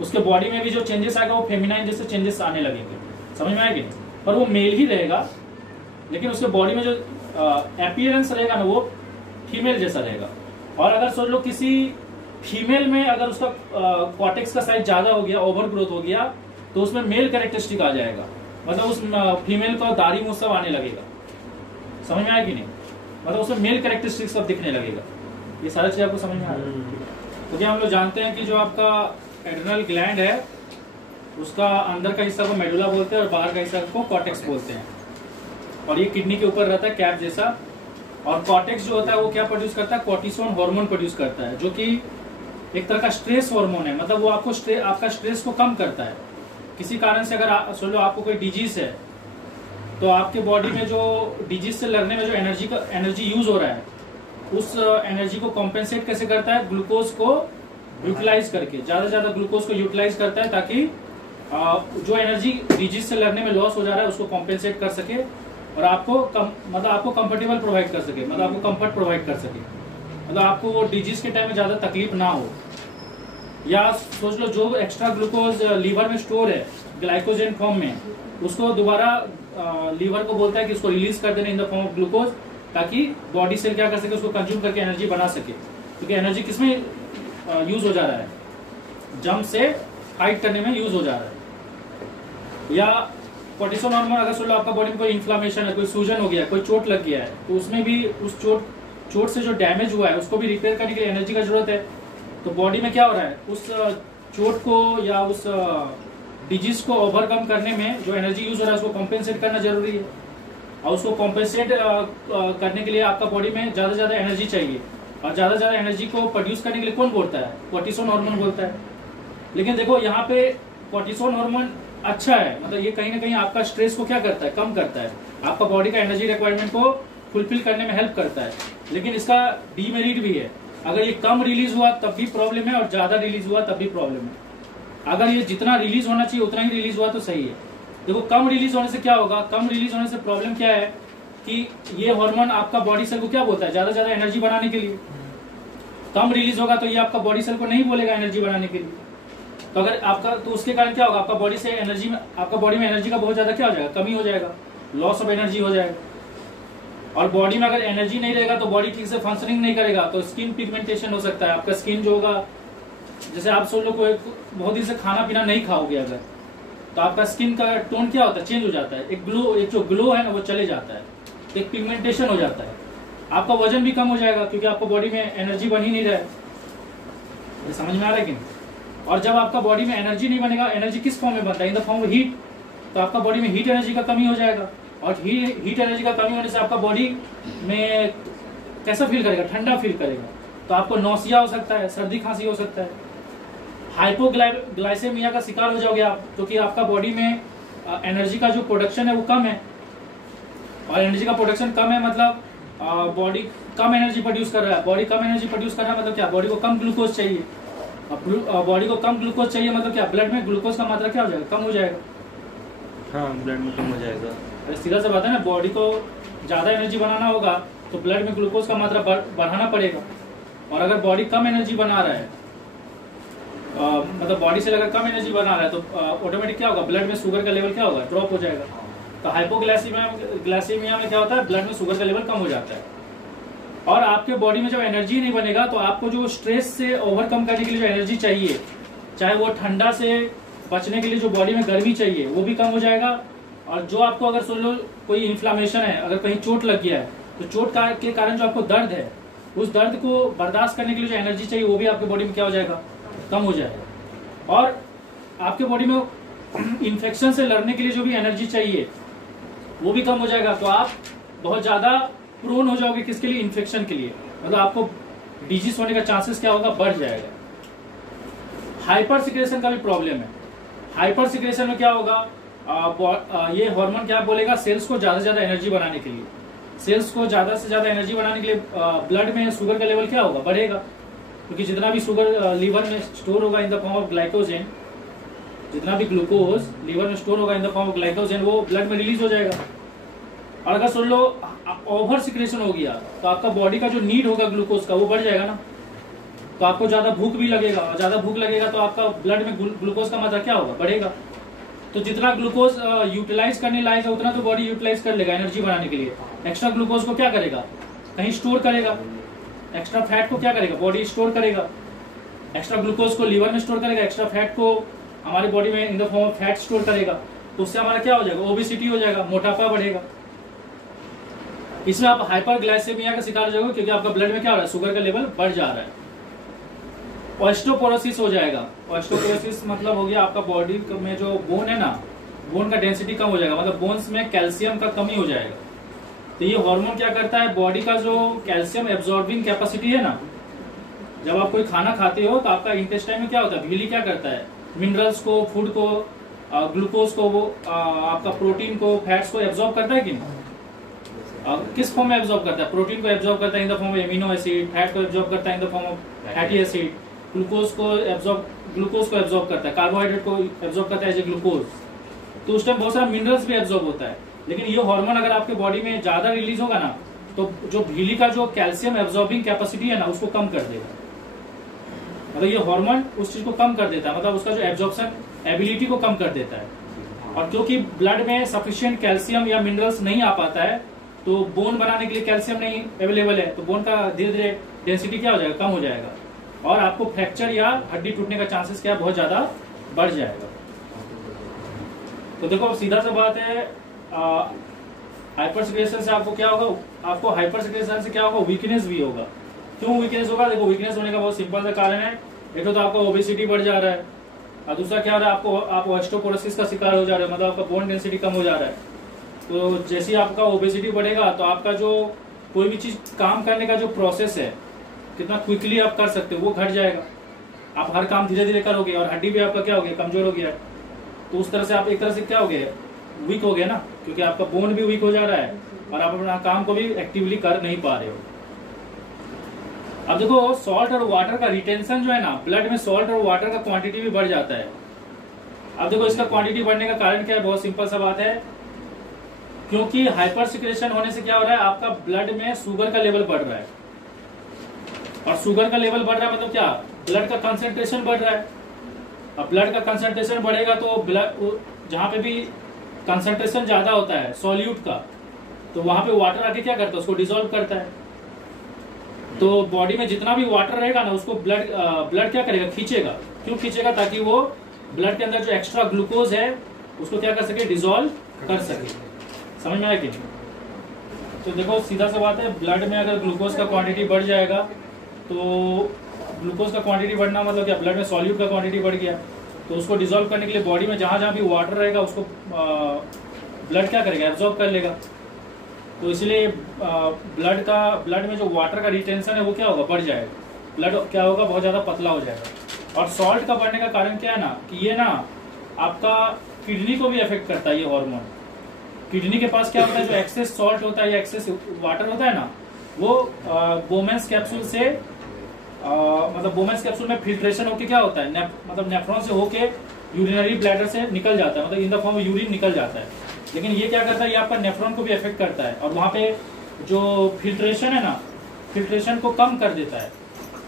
उसके बॉडी में भी जो चेंजेस आएगा वो फेमिनाइन जैसे चेंजेस आने लगेंगे। समझ में आएगी? पर वो मेल ही रहेगा, लेकिन उसके बॉडी में जो अपीयरेंस रहेगा ना वो फीमेल जैसा रहेगा। और अगर सोच लो किसी फीमेल में अगर उसका कॉर्टेक्स का साइज ज्यादा हो गया, ओवर ग्रोथ हो गया, तो उसमें मेल कैरेक्टरिस्टिक आ जाएगा, मतलब उस फीमेल का दाढ़ी मूंछ सब आने लगेगा। समझ में आया कि नहीं? मतलब उसमें मेल कैरेक्टरिस्टिक सब दिखने लगेगा। ये सारा चीज आपको समझ में आ रहा है? तो क्या हम लोग जानते हैं कि जो आपका एड्रिनल ग्लैंड है उसका अंदर का हिस्सा को मेडुला बोलते हैं और बाहर का हिस्सा को कॉर्टेक्स बोलते हैं, और ये किडनी के ऊपर रहता है कैप जैसा। और कॉर्टेक्स जो होता है वो क्या प्रोड्यूस करता है, कॉर्टिसोन हार्मोन प्रोड्यूस करता है, जो कि एक तरह का स्ट्रेस हार्मोन है। मतलब वो आपका स्ट्रेस को कम करता है। किसी कारण से अगर सोच लो आपको कोई डिजीज है, तो आपके बॉडी में जो डिजीज से लड़ने में जो एनर्जी यूज हो रहा है, उस एनर्जी को कॉम्पेंसेट कैसे करता है, ग्लूकोज को यूटिलाइज करके, ज्यादा से ज्यादा ग्लूकोज को यूटिलाइज करता है, ताकि जो एनर्जी डिजीज से लड़ने में लॉस हो जा रहा है उसको कॉम्पेंसेट कर सके और आपको कंफर्टेबल प्रोवाइड कर सके, मतलब आपको कंफर्ट प्रोवाइड कर सके, मतलब आपको वो डिजीज के टाइम में ज्यादा तकलीफ ना हो। या सोच लो जो एक्स्ट्रा ग्लूकोज लीवर में स्टोर है ग्लाइकोजन फॉर्म में, उसको दोबारा लीवर को बोलता है कि उसको रिलीज कर देना in the form of glucose, ताकि बॉडी सेल क्या कर सके, उसको कंज्यूम करके एनर्जी बना सके। क्योंकि एनर्जी किसमें यूज हो जा रहा है, जंप से फाइट करने में यूज हो जा रहा है। या कोर्टिसोल हार्मोन अगर सुन लो आपका बॉडी में कोई इन्फ्लामेशन है, कोई सूजन हो गया, कोई चोट लग गया है, तो उसमें भी उस चोट से जो डैमेज हुआ है उसको भी रिपेयर करने के लिए एनर्जी का जरूरत है। तो बॉडी में क्या हो रहा है, उस चोट को या उस डिजीज को ओवरकम करने में जो एनर्जी यूज हो रहा है उसको कॉम्पेंसेट करना जरूरी है। और उसको कॉम्पेंसेट करने के लिए आपका बॉडी में ज्यादा से ज्यादा एनर्जी चाहिए, और ज्यादा से ज्यादा एनर्जी को प्रोड्यूस करने के लिए कौन बोलता है, कोर्टिसोल हार्मोन बोलता है। लेकिन देखो यहाँ पे कोर्टिसोल हार्मोन अच्छा है, मतलब ये कहीं ना कहीं आपका स्ट्रेस को क्या करता है, कम करता है, आपका बॉडी का एनर्जी रिक्वायरमेंट को फुलफिल करने में हेल्प करता है। लेकिन इसका डीमेरिट भी है, अगर ये कम रिलीज हुआ तब भी प्रॉब्लम है, और ज्यादा रिलीज हुआ तब भी प्रॉब्लम है। अगर ये जितना रिलीज होना चाहिए उतना ही रिलीज हुआ तो सही है। देखो कम रिलीज होने से क्या होगा, कम रिलीज होने से प्रॉब्लम क्या है कि ये हार्मोन आपका बॉडी सेल को क्या बोलता है, ज्यादा से ज्यादा एनर्जी बनाने के लिए। कम रिलीज होगा तो ये आपका बॉडी सेल को नहीं बोलेगा एनर्जी बनाने के लिए। तो अगर आपका, तो उसके कारण क्या होगा, आपका बॉडी से एनर्जी में, आपका बॉडी में एनर्जी का बहुत ज्यादा क्या हो जाएगा, कमी हो जाएगा, लॉस ऑफ एनर्जी हो जाएगा। और बॉडी में अगर एनर्जी नहीं रहेगा तो बॉडी ठीक से फंक्शनिंग नहीं करेगा, तो स्किन पिगमेंटेशन हो सकता है। आपका स्किन जो होगा, जैसे आप सोच लो कोई बहुत दिन से खाना पीना नहीं खाओगे अगर, तो आपका स्किन का टोन क्या होता है, चेंज हो जाता है, एक जो ग्लो है ना वो चले जाता है, एक पिगमेंटेशन हो जाता है। आपका वजन भी कम हो जाएगा क्योंकि आपको बॉडी में एनर्जी बन ही नहीं रहा है। ये समझ में आ रहा है कि नहीं? और जब आपका बॉडी में एनर्जी नहीं बनेगा, एनर्जी किस फॉर्म में बनता है, in the form of heat, तो आपका बॉडी में हीट एनर्जी का कमी हो जाएगा। और हीट एनर्जी का कमी होने से आपका बॉडी में कैसा फील करेगा, ठंडा फील करेगा, तो आपको नौसिया हो सकता है, सर्दी खांसी हो सकता है, हाइपोग्लाइसेमिया का शिकार हो जाओगे आप, क्योंकि आपका बॉडी में एनर्जी का जो प्रोडक्शन है वो कम है। और एनर्जी का प्रोडक्शन कम है मतलब बॉडी कम एनर्जी प्रोड्यूस कर रहा है। बॉडी कम एनर्जी प्रोड्यूस कर रहा है मतलब क्या, बॉडी को कम ग्लूकोज चाहिए। बॉडी को कम ग्लूकोज चाहिए मतलब क्या, ब्लड में ग्लूकोज का मात्रा क्या हो जाएगा, कम हो जाएगा। हाँ, ब्लड में कम हो जाएगा। सीधा सा बात है ना, बॉडी को ज्यादा एनर्जी बनाना होगा तो ब्लड में ग्लूकोज का मात्रा बढ़ाना पड़ेगा। और अगर बॉडी कम एनर्जी बना रहा है, मतलब बॉडी से अगर कम एनर्जी बना रहा है, तो ऑटोमेटिक क्या होगा, ब्लड में शुगर का लेवल क्या होगा, ड्रॉप हो जाएगा। तो हाइपोग्लाइसेमिया में क्या होता है, ब्लड में शुगर का लेवल कम हो जाता है। और आपके बॉडी में जब एनर्जी नहीं बनेगा तो आपको जो स्ट्रेस से ओवरकम करने के लिए जो एनर्जी चाहिए, चाहे वो ठंडा से बचने के लिए जो बॉडी में गर्मी चाहिए वो भी कम हो जाएगा। और जो आपको अगर सुन लो कोई इन्फ्लामेशन है, अगर कहीं चोट लग गया है, तो चोट के कारण जो आपको दर्द है, उस दर्द को बर्दाश्त करने के लिए जो एनर्जी चाहिए वो भी आपके बॉडी में क्या हो जाएगा, कम हो जाएगा। और आपके बॉडी में इन्फेक्शन से लड़ने के लिए जो भी एनर्जी चाहिए वो भी कम हो जाएगा। तो आप बहुत ज्यादा प्रोन हो जाओगे किसके लिए, इन्फेक्शन के लिए, मतलब आपको डिजीज होने का चांसेस क्या होगा, बढ़ जाएगा। हाइपर सिक्रेशन का भी प्रॉब्लम है। हाइपर सिक्रेशन में क्या होगा, ये हार्मोन क्या बोलेगा, सेल्स को ज्यादा से ज्यादा एनर्जी बनाने के लिए, सेल्स को ज्यादा से ज्यादा एनर्जी बनाने के लिए ब्लड में शुगर का लेवल क्या होगा, बढ़ेगा। क्योंकि जितना भी शुगर लीवर में स्टोर होगा in the form of glycogen, जितना भी ग्लूकोज लीवर में स्टोर होगा in the form of glycogen, वो ब्लड में रिलीज हो जाएगा। और अगर सुन लो ओवर सिक्रेशन हो गया तो आपका बॉडी का जो नीड होगा ग्लूकोज का वो बढ़ जाएगा ना, तो आपको ज्यादा भूख भी लगेगा, और ज्यादा भूख लगेगा तो आपका ब्लड में ग्लूकोज का मात्रा क्या होगा, बढ़ेगा। तो जितना ग्लूकोज यूटिलाइज करने लायक है उतना तो बॉडी यूटिलाइज कर लेगा एनर्जी बनाने के लिए। एक्स्ट्रा ग्लूकोज को क्या करेगा, कहीं स्टोर करेगा। एक्स्ट्रा फैट को क्या करेगा, बॉडी स्टोर करेगा। एक्स्ट्रा ग्लूकोज को लीवर में स्टोर करेगा, एक्स्ट्रा फैट को हमारी बॉडी में in the form of fat store करेगा। तो उससे हमारा क्या हो जाएगा, ओबेसिटी हो जाएगा, मोटापा बढ़ेगा। इसमें आप हाइपरग्लाइसेमिया का शिकार हो जाओगे क्योंकि आपका ब्लड में क्या हो रहा है, शुगर का लेवल बढ़ जा रहा है। ऑस्टियोपोरोसिस हो जाएगा। ऑस्टियोपोरोसिस मतलब हो गया आपका बॉडी में जो बोन है ना, बोन का डेंसिटी कम हो जाएगा, मतलब बोन्स में कैल्शियम का कमी हो जाएगा। तो ये हार्मोन क्या करता है, बॉडी का जो कैल्शियम एब्जॉर्बिंग कैपेसिटी है ना, जब आप कोई खाना खाते हो तो आपका इंटेस्टाइन में क्या होता है, झिल्ली क्या करता है, मिनरल्स को, फूड को, ग्लूकोज को, वो आपका प्रोटीन को, फैट्स को एब्जॉर्ब करता है कि नहीं। किस फॉर्म में एब्जॉर्ब करता है, प्रोटीन को एब्जॉर्ब करता है in the form of amino acid, fat को एब्जॉर्ब करता है in the form of fatty acid, glucose को एब्जॉर्ब करता है, कार्बोहाइड्रेट को एब्जॉर्ब करता है एज ए ग्लूकोज। तो उस टाइम बहुत सारा मिनरल्स भी एब्जॉर्ब होता है। लेकिन ये हार्मोन अगर आपके बॉडी में ज्यादा रिलीज होगा ना, तो जो झिल्ली का जो कैल्शियम एब्जॉर्बिंग कैपेसिटी है ना, उसको कम कर देगा। मतलब ये हार्मोन उस चीज को कम कर देता है, मतलब उसका जो एब्जॉर्प्शन एबिलिटी को कम कर देता है। और क्योंकि ब्लड में सफिशिएंट कैल्शियम या मिनरल्स नहीं आ पाता है, तो बोन बनाने के लिए कैल्शियम नहीं अवेलेबल है, तो बोन का धीरे धीरे डेंसिटी क्या हो जाएगा, कम हो जाएगा, और आपको फ्रैक्चर या हड्डी टूटने का चांसेस क्या बहुत ज्यादा बढ़ जाएगा। तो देखो सीधा सा बात है, हाइपर सिक्रेशन से आपको क्या होगा, आपको हाइपर सिक्रेशन से क्या होगा, वीकनेस भी होगा। क्यों वीकनेस होगा, देखो वीकनेस होने का बहुत सिंपल सा कारण है। एक तो आपका ओबेसिटी बढ़ जा रहा है, और दूसरा क्या हो रहा है, आप ऑस्टियोपोरोसिस का शिकार हो जा रहे हैं, मतलब आपका बोन डेंसिटी कम हो जा रहा है। तो जैसे ही आपका ओबेसिटी बढ़ेगा तो आपका जो कोई भी चीज काम करने का जो प्रोसेस है, कितना क्विकली आप कर सकते हो, वो घट जाएगा। आप हर काम धीरे धीरे करोगे, और हड्डी भी आपका क्या हो गया, कमजोर हो गया। तो उस तरह से आप एक तरह से क्या हो गए, वीक हो गए ना, क्योंकि आपका बोन भी वीक हो जा रहा है और आप अपना काम को भी एक्टिवली कर नहीं पा रहे हो। अब देखो सॉल्ट और वाटर का रिटेंशन जो है ना, ब्लड में सॉल्ट और वाटर का क्वांटिटी भी बढ़ जाता है। अब देखो इसका क्वांटिटी बढ़ने का कारण क्या है, बहुत सिंपल सा बात है, क्योंकि हाइपर सिक्रेशन होने से क्या हो रहा है, आपका ब्लड में शुगर का लेवल बढ़ रहा है, और शुगर का लेवल बढ़ रहा है मतलब क्या, ब्लड का कंसंट्रेशन बढ़ रहा है। अब ब्लड का कंसंट्रेशन बढ़ेगा तो ब्लड जहां पे भी कंसंट्रेशन ज्यादा होता है सॉल्यूट का, तो वहां पे वाटर आके क्या करता है, उसको डिसॉल्व करता है। तो बॉडी में जितना भी वाटर रहेगा ना, उसको ब्लड क्या करेगा, खींचेगा। क्यों खींचेगा, ताकि वो ब्लड के अंदर जो एक्स्ट्रा ग्लूकोज है उसको क्या कर सके, डिसॉल्व कर सके। समझ में आया कि नहीं। तो देखो सीधा सा बात है, ब्लड में अगर ग्लूकोज का क्वांटिटी बढ़ जाएगा, तो ग्लूकोज का क्वांटिटी बढ़ना मतलब क्या, ब्लड में सॉल्यूट का क्वांटिटी बढ़ गया, तो उसको डिसॉल्व करने के लिए बॉडी में जहां जहां भी वाटर रहेगा उसको ब्लड क्या करेगा, एब्जॉर्ब कर लेगा। तो इसलिए ब्लड में जो वाटर का रिटेंशन है वो क्या होगा, बढ़ जाएगा, ब्लड क्या होगा, बहुत ज्यादा पतला हो जाएगा। और सॉल्ट का बढ़ने का कारण क्या है ना, कि ये ना आपका किडनी को भी अफेक्ट करता है। ये हार्मोन किडनी के पास क्या होता है, जो एक्सेस सॉल्ट होता है या एक्सेस वाटर होता है ना, वो बोमेंस कैप्सूल से मतलब बोमेंस कैप्सूल में फिल्ट्रेशन होके क्या होता है, मतलब नेफ्रॉन से होके यूरिनरी ब्लैडर से निकल जाता है, मतलब इन द फॉर्म यूरिन निकल जाता है। लेकिन ये क्या करता है, ये आपका नेफ्रॉन को भी अफेक्ट करता है, और वहां पे जो फिल्ट्रेशन है ना, फिल्ट्रेशन को कम कर देता है।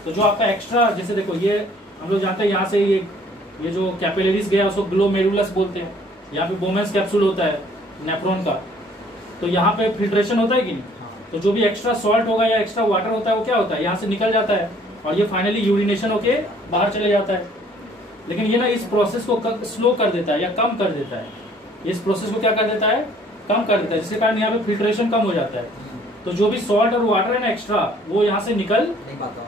तो जो आपका एक्स्ट्रा, जैसे देखो ये हम लोग जानते हैं, यहाँ से ये जो कैपिलरीज गया उसको ग्लोमेरुलस बोलते हैं, यहाँ पे बोमेंस कैप्सूल होता है नेफ्रॉन का, तो यहाँ पे फिल्ट्रेशन होता है कि नहीं, तो जो भी एक्स्ट्रा सॉल्ट होगा या एक्स्ट्रा वाटर होता है वो क्या होता है, यहाँ से निकल जाता है, और ये फाइनली यूरिनेशन होके बाहर चले जाता है। लेकिन ये ना इस प्रोसेस को स्लो कर देता है या कम कर देता है, इस प्रोसेस को क्या कर देता है, कम कर देता है, जिसके कारण यहाँ पे फिल्ट्रेशन कम हो जाता है। तो जो भी सॉल्ट और वाटर है ना एक्स्ट्रा, वो यहाँ से निकल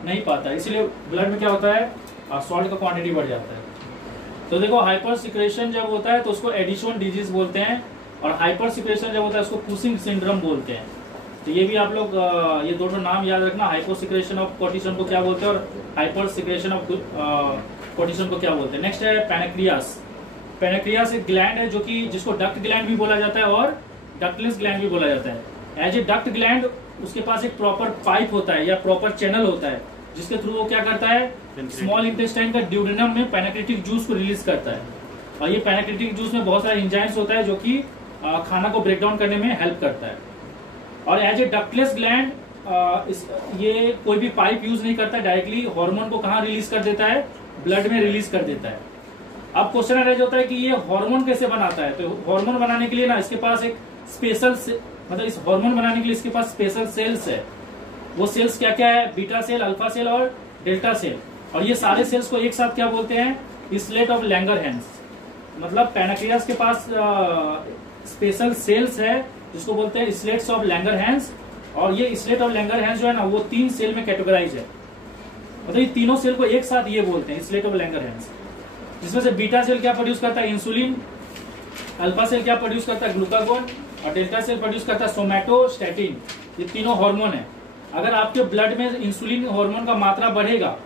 नहीं पाता, इसीलिए ब्लड में क्या होता है, सॉल्ट का क्वांटिटी बढ़ जाता है। तो देखो हाइपर सिक्रेशन जब होता है तो उसको एडिशन डिजीज बोलते हैं, और हाइपर सिक्रेशन जब होता है उसको कुशिंग सिंड्रोम बोलते हैं। तो ये भी आप लोग ये दोनों नाम याद रखना, हाइपर सिक्रेशन ऑफ कोर्टिसोन को क्या बोलते हैं, और हाइपर सिक्रेशन ऑफ कोर्टिसोन को क्या बोलते हैं। नेक्स्ट है पैनक्रियास। पैनक्रियास एक ग्लैंड है जो कि जिसको डक्ट ग्लैंड भी बोला जाता है और डक्टलेस ग्लैंड भी बोला जाता है। एज ए डक्ट ग्लैंड उसके पास एक प्रॉपर पाइप होता है या प्रॉपर चैनल होता है, जिसके थ्रू वो क्या करता है, स्मॉल इंटेस्टाइन का ड्यूडेनम में पैनक्रेटिक जूस को रिलीज करता है। और ये पैनक्रेटिक जूस में बहुत सारे एंजाइम्स होता है जो कि खाना को ब्रेक डाउन करने में हेल्प करता है। और एज ए डक्टलेस ग्लैंड ये कोई भी पाइप यूज नहीं करता, डायरेक्टली हार्मोन को कहाँ रिलीज कर देता है, ब्लड में रिलीज कर देता है। अब क्वेश्चन रह जाता है कि ये हार्मोन कैसे बनाता है। तो हार्मोन बनाने के लिए ना इसके पास एक स्पेशल मतलब इस हार्मोन बनाने के लिए इसके पास स्पेशल सेल्स है। वो सेल्स क्या क्या है, बीटा सेल, अल्फा सेल और डेल्टा सेल। और ये सारे सेल्स को एक साथ क्या बोलते हैं, स्लेट ऑफ लैंगरहैंस। मतलब पैनक्रियास के पास स्पेशल सेल्स है जिसको बोलते हैं स्लेट्स ऑफ लैंगरहैंस। और ये स्लेट ऑफ लैंगरहैंस जो है ना वो 3 सेल में कैटेगराइज है। मतलब ये तीनों सेल को एक साथ ये बोलते हैं स्लेट ऑफ लैंगरहैंस, जिसमें से बीटा सेल क्या प्रोड्यूस करता है, इंसुलिन। अल्फा सेल क्या प्रोड्यूस करता है, ग्लूकागोन। और डेल्टा सेल प्रोड्यूस करता है सोमैटोस्टैटिन। ये तीनों हार्मोन है। अगर आपके ब्लड में इंसुलिन हार्मोन का मात्रा बढ़ेगा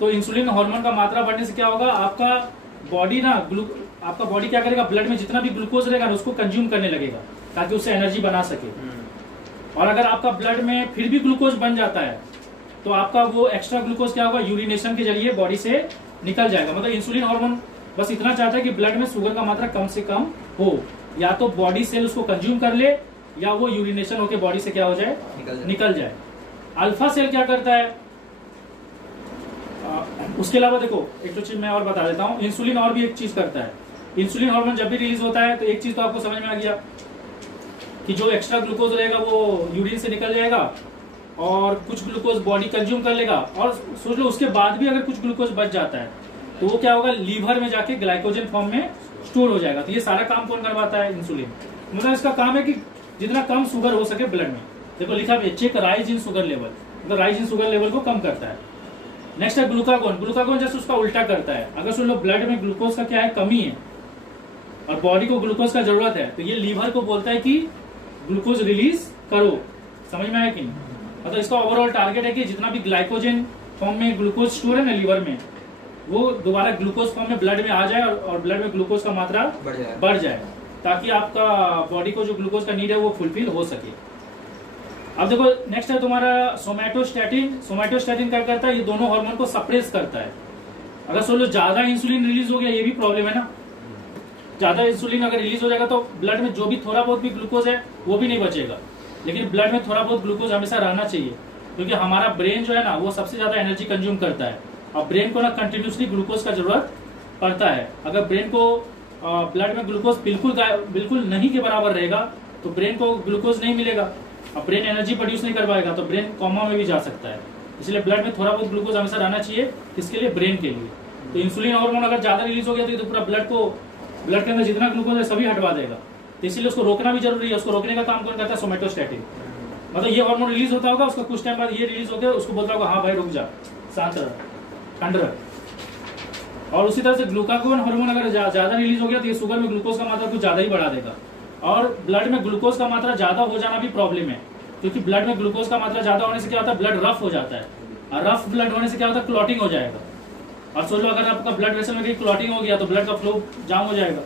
तो इंसुलिन हार्मोन का मात्रा बढ़ने से क्या होगा, आपका बॉडी ना आपका बॉडी क्या करेगा, ब्लड में जितना भी ग्लूकोज रहेगा ना उसको कंज्यूम करने लगेगा ताकि उससे एनर्जी बना सके। और अगर आपका ब्लड में फिर भी ग्लूकोज बन जाता है तो आपका वो एक्स्ट्रा ग्लूकोज क्या होगा, यूरिनेशन के जरिए बॉडी से निकल जाएगा। मतलब इंसुलिन हार्मोन बस इतना चाहता है कि ब्लड में शुगर का मात्रा कम से कम हो, या तो बॉडी सेल उसको कंज्यूम कर ले या वो यूरिनेशन होके बॉडी से क्या हो जाए, निकल जाए। अल्फा सेल क्या करता है, उसके अलावा देखो एक तो चीज मैं और बता देता हूँ, इंसुलिन और भी एक चीज करता है। इंसुलिन हार्मोन जब भी रिलीज होता है तो एक चीज तो आपको समझ में आ गया कि जो एक्स्ट्रा ग्लूकोज रहेगा वो यूरिन से निकल जाएगा और कुछ ग्लूकोज बॉडी कंज्यूम कर लेगा, और सोच लो उसके बाद भी अगर कुछ ग्लूकोज बच जाता है तो वो क्या होगा, लीवर में जाके ग्लाइकोजन फॉर्म में स्टोर हो जाएगा। तो ये सारा काम कौन करवाता है, इंसुलिन। मतलब इसका काम है कि जितना कम शुगर हो सके ब्लड में, देखो लिखा है check rise in sugar level, मतलब राइज इन शुगर लेवल को कम करता है। नेक्स्ट है ग्लूकागोन। ग्लूकागोन जैसे उसका उल्टा करता है, अगर सुन लो ब्लड में ग्लूकोज का क्या है, कमी है और बॉडी को ग्लूकोज का जरूरत है, तो ये लीवर को बोलता है कि ग्लूकोज रिलीज करो। समझ में आया कि नहीं? मतलब इसका ओवरऑल टारगेट है कि जितना भी ग्लाइकोजन फॉर्म में ग्लूकोज स्टोर है ना लीवर में, वो दोबारा ग्लूकोज फॉर्म में ब्लड में आ जाए और ब्लड में ग्लूकोज का मात्रा बढ़ जाए, ताकि आपका बॉडी को जो ग्लूकोज का नीड है वो फुलफिल हो सके। अब देखो नेक्स्ट है तुम्हारा सोमैटोस्टैटिन। सोमैटोस्टैटिन क्या करता है, ये दोनों हार्मोन को सप्रेस करता है। अगर सोचो ज्यादा इंसुलिन रिलीज हो गया, ये भी प्रॉब्लम है ना, ज्यादा इंसुलिन अगर रिलीज हो जाएगा तो ब्लड में जो भी थोड़ा बहुत भी ग्लूकोज है वो भी नहीं बचेगा। लेकिन ब्लड में थोड़ा बहुत ग्लूकोज हमेशा रहना चाहिए, क्योंकि हमारा ब्रेन जो है ना वो सबसे ज्यादा एनर्जी कंज्यूम करता है और ब्रेन को ना कंटिन्यूसली ग्लूकोज का जरूरत पड़ता है। अगर ब्रेन को ब्लड में ग्लूकोज बिल्कुल नहीं के बराबर रहेगा तो ब्रेन को ग्लूकोज नहीं मिलेगा और ब्रेन एनर्जी प्रोड्यूस नहीं कर पाएगा, तो ब्रेन कोमा में भी जा सकता है। इसलिए ब्लड में थोड़ा बहुत ग्लूकोज हमेशा रहना चाहिए, किसके लिए, ब्रेन के लिए। तो इंसुलिन हार्मोन अगर ज्यादा रिलीज हो गया तो पूरा ब्लड के अंदर जितना ग्लूकोज है सभी हटवा देगा, तो इसीलिए उसको रोकना भी जरूरी है। उसको रोकने का काम कौन करता है, सोमैटोस्टैटिन। मतलब ये हार्मोन रिलीज होता होगा, उसका कुछ टाइम बाद ये रिलीज हो गया, उसको बोलता होगा हाँ भाई रुक जा, शांत रह, ठंड रह। और उसी तरह से ग्लूकागोन हार्मोन अगर ज्यादा रिलीज हो गया तो ये शुगर में ग्लूकोज का मात्रा कुछ ज्यादा ही बढ़ा देगा। और ब्लड में ग्लूकोज का मात्रा ज्यादा हो जाना भी प्रॉब्लम है, क्योंकि ब्लड में ग्लूकोज का मात्रा ज्यादा होने से क्या होता है, ब्लड रफ हो जाता है, और रफ ब्लड होने से क्या होता है, क्लॉटिंग हो जाएगा। और सोच लो अगर आपका ब्लड वेसल में कहीं क्लॉटिंग हो गया तो ब्लड का फ्लो जाम हो जाएगा,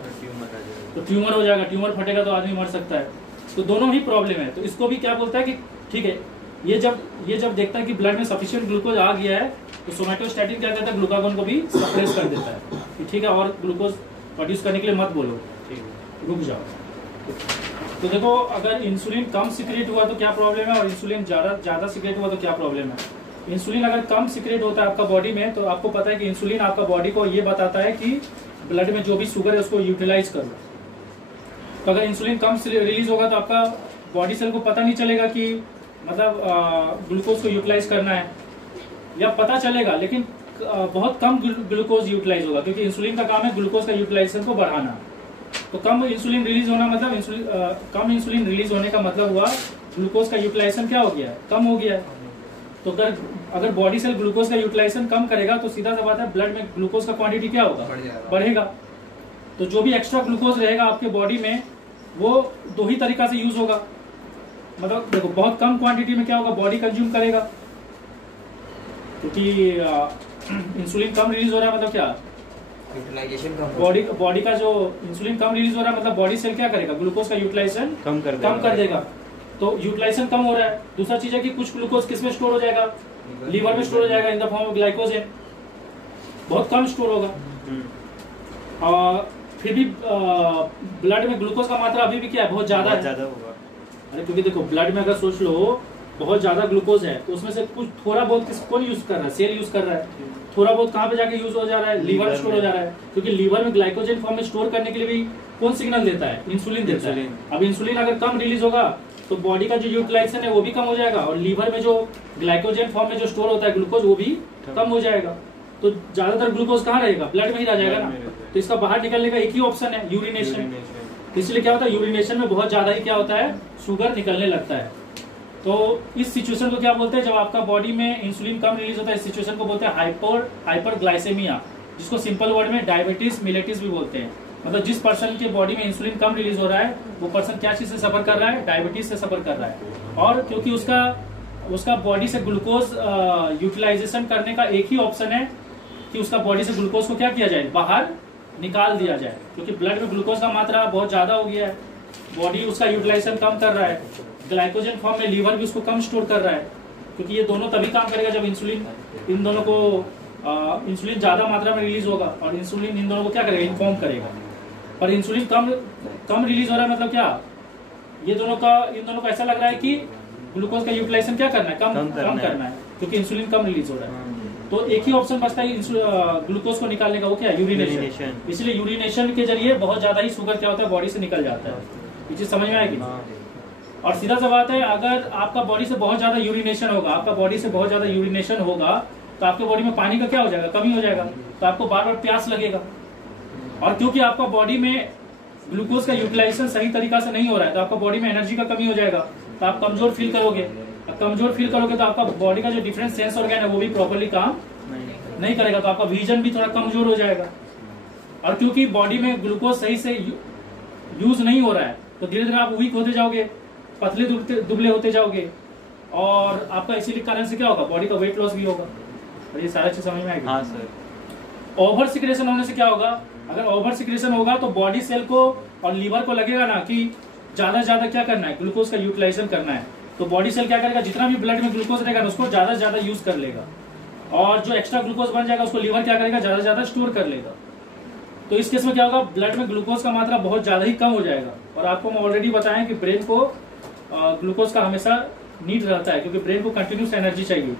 तो ट्यूमर हो जाएगा, ट्यूमर फटेगा तो आदमी मर सकता है। तो दोनों ही प्रॉब्लम है। तो इसको भी क्या बोलता है कि ठीक है, ये जब देखता है कि ब्लड में सफिशिएंट ग्लूकोज आ गया है तो सोमैटोस्टैटिन क्या करता है, ग्लूकागोन को भी सप्रेस कर देता है कि ठीक है और ग्लूकोज प्रोड्यूस करने के लिए मत बोलो, रुक जाओ। तो देखो अगर इंसुलिन कम सिक्रेट हुआ तो क्या प्रॉब्लम है और इंसुलिन ज्यादा सिक्रेट हुआ तो क्या प्रॉब्लम है। इंसुलिन अगर कम सिक्रेट होता है आपका बॉडी में तो आपको पता है कि इंसुलिन आपका बॉडी को ये बताता है कि ब्लड में जो भी शुगर है उसको यूटिलाइज करो। तो अगर इंसुलिन कम रिलीज होगा तो आपका बॉडी सेल को पता नहीं चलेगा कि मतलब ग्लूकोज को यूटिलाइज करना है, या पता चलेगा लेकिन बहुत कम ग्लूकोज यूटिलाइज होगा, क्योंकि इंसुलिन का काम है ग्लूकोज का यूटिलाइजेशन को बढ़ाना। तो कम इंसुलिन रिलीज होना मतलब कम इंसुलिन रिलीज होने का मतलब हुआ ग्लूकोज का यूटिलाइजेशन क्या हो गया है, कम हो गया है। तो अगर बॉडी सेल ग्लूकोज का यूटिलाइजेशन कम करेगा तो सीधा सा बात है ब्लड में ग्लूकोज का क्वांटिटी क्या होगा, बढ़ेगा। तो जो भी एक्स्ट्रा ग्लूकोज रहेगा आपके बॉडी में वो दो ही तरीका से यूज होगा। मतलब देखो बहुत कम क्वांटिटी में क्या होगा, बॉडी कंज्यूम करेगा, क्योंकि इंसुलिन कम रिलीज हो रहा है, मतलब क्या यूटिलाइजेशन कम, बॉडी का जो इंसुलिन कम रिलीज हो रहा है मतलब बॉडी सेल क्या करेगा, ग्लूकोज का यूटिलाइजेशन कम कर देगा। तो यूटिलाइजेशन कम हो रहा है। दूसरा चीज है कि कुछ ग्लूकोज किस में स्टोर हो जाएगा, लीवर में स्टोर हो जाएगा in the form of glycogen, बहुत कम स्टोर होगा। और फिर भी ब्लड में ग्लूकोज का मात्रा अभी भी क्या है, बहुत ज्यादा होगा। अरे क्योंकि देखो ब्लड में अगर सोच लो बहुत ज्यादा ग्लूकोज है तो उसमें से कुछ थोड़ा बहुत कौन यूज कर रहा है, सेल यूज कर रहा है। थोड़ा बहुत कहाँ पे जाके यूज हो जा रहा है, लीवर में स्टोर हो जा रहा है, क्योंकि लीवर में ग्लाइकोजन फॉर्म में स्टोर करने के लिए भी कौन सिग्नल देता है, इंसुलिन देता है। अब इंसुलिन अगर कम रिलीज होगा तो बॉडी का जो यूटिलाइजेशन है वो भी कम हो जाएगा और लीवर में जो ग्लाइकोजन फॉर्म में जो स्टोर होता है ग्लूकोज वो भी कम हो जाएगा। तो ज्यादातर ग्लूकोज कहाँ रहेगा, ब्लड में ही रह जाएगा ना। तो इसका बाहर निकलने का एक ही ऑप्शन है, यूरिनेशन। इसलिए क्या होता है, यूरिनेशन में बहुत ज्यादा ही क्या होता है, शुगर निकलने लगता है। तो इस सिचुएशन को क्या बोलते हैं, जब आपका बॉडी में इंसुलिन कम रिलीज होता है, इस सिचुएशन को बोलते हैं हाइपरग्लाइसेमिया, जिसको सिंपल वर्ड में डायबिटीज मिलेटिस भी बोलते हैं। मतलब जिस पर्सन के बॉडी में इंसुलिन कम रिलीज हो रहा है वो पर्सन क्या चीज से सफर कर रहा है, डायबिटीज से सफर कर रहा है। और क्योंकि उसका बॉडी से ग्लूकोज यूटिलाइजेशन करने का एक ही ऑप्शन है कि उसका बॉडी से ग्लूकोज को क्या किया जाए, बाहर निकाल दिया जाए, क्योंकि ब्लड में ग्लूकोज का मात्रा बहुत ज्यादा हो गया है, बॉडी उसका यूटिलाइजेशन कम कर रहा है, ग्लाइकोजन फॉर्म में लीवर भी उसको कम स्टोर कर रहा है। क्योंकि ये दोनों तभी काम करेगा जब इंसुलिन इन दोनों को इंसुलिन ज्यादा मात्रा में रिलीज होगा और इंसुलिन इन दोनों को क्या करेगा, इन्फॉर्म करेगा। पर इंसुलिन कम रिलीज हो रहा है मतलब क्या, इन दोनों को ऐसा लग रहा है कि ग्लूकोज का यूटिलाइजेशन क्या करना है, कम करना है, क्योंकि इंसुलिन कम रिलीज हो रहा है। तो एक ही ऑप्शन बचता है ग्लूकोज को निकालने का, वो क्या है? यूरिनेशन। इसलिए यूरिनेशन के जरिए बहुत ज्यादा ही शुगर क्या होता है, बॉडी से निकल जाता है। ये चीज समझ में आएगी? और सीधा सा बात है, अगर आपका बॉडी से बहुत ज्यादा यूरिनेशन होगा, आपका बॉडी से बहुत ज्यादा यूरिनेशन होगा तो आपके बॉडी में पानी का क्या हो जाएगा? कमी हो जाएगा। तो आपको बार बार प्यास लगेगा, और क्योंकि आपका बॉडी में ग्लूकोज का यूटिलाइजेशन सही तरीका से नहीं हो रहा है तो आपका बॉडी में एनर्जी का कमी हो जाएगा, तो आप कमजोर फील करोगे। कमजोर फील करोगे तो आपका बॉडी का जो डिफरेंट सेंस ऑर्गन है वो भी प्रॉपर्ली काम नहीं करेगा, तो आपका विजन भी थोड़ा कमजोर हो जाएगा। और क्योंकि बॉडी में ग्लूकोज सही से यूज नहीं हो रहा है तो धीरे धीरे आप वीक होते जाओगे, पतले दुबले होते जाओगे, और आपका इसीलिए कारण से क्या होगा? बॉडी का वेट लॉस भी होगा। और ये सारा चीज समझ में आएगी? हाँ सर। ओवर सिक्रेशन होने से क्या होगा? अगर ओवर सिक्रेशन होगा तो बॉडी सेल को और लीवर को लगेगा ना कि ज्यादा ज्यादा क्या करना है? ग्लूकोज का यूटिलाइजेशन करना है। तो बॉडी सेल क्या करेगा? जितना भी ब्लड में ग्लूकोज रहेगा उसको ज्यादा से ज्यादा यूज कर लेगा, और जो एक्स्ट्रा ग्लूकोज बन जाएगा उसको लीवर क्या करेगा? ज्यादा से ज्यादा स्टोर कर लेगा। तो इस केस में क्या होगा? ब्लड में ग्लूकोज का मात्रा बहुत ज्यादा ही कम हो जाएगा। और आपको मैं ऑलरेडी बताया कि ब्रेन को ग्लूकोज का हमेशा नीड रहता है, क्योंकि ब्रेन को कंटिन्यूस एनर्जी चाहिए।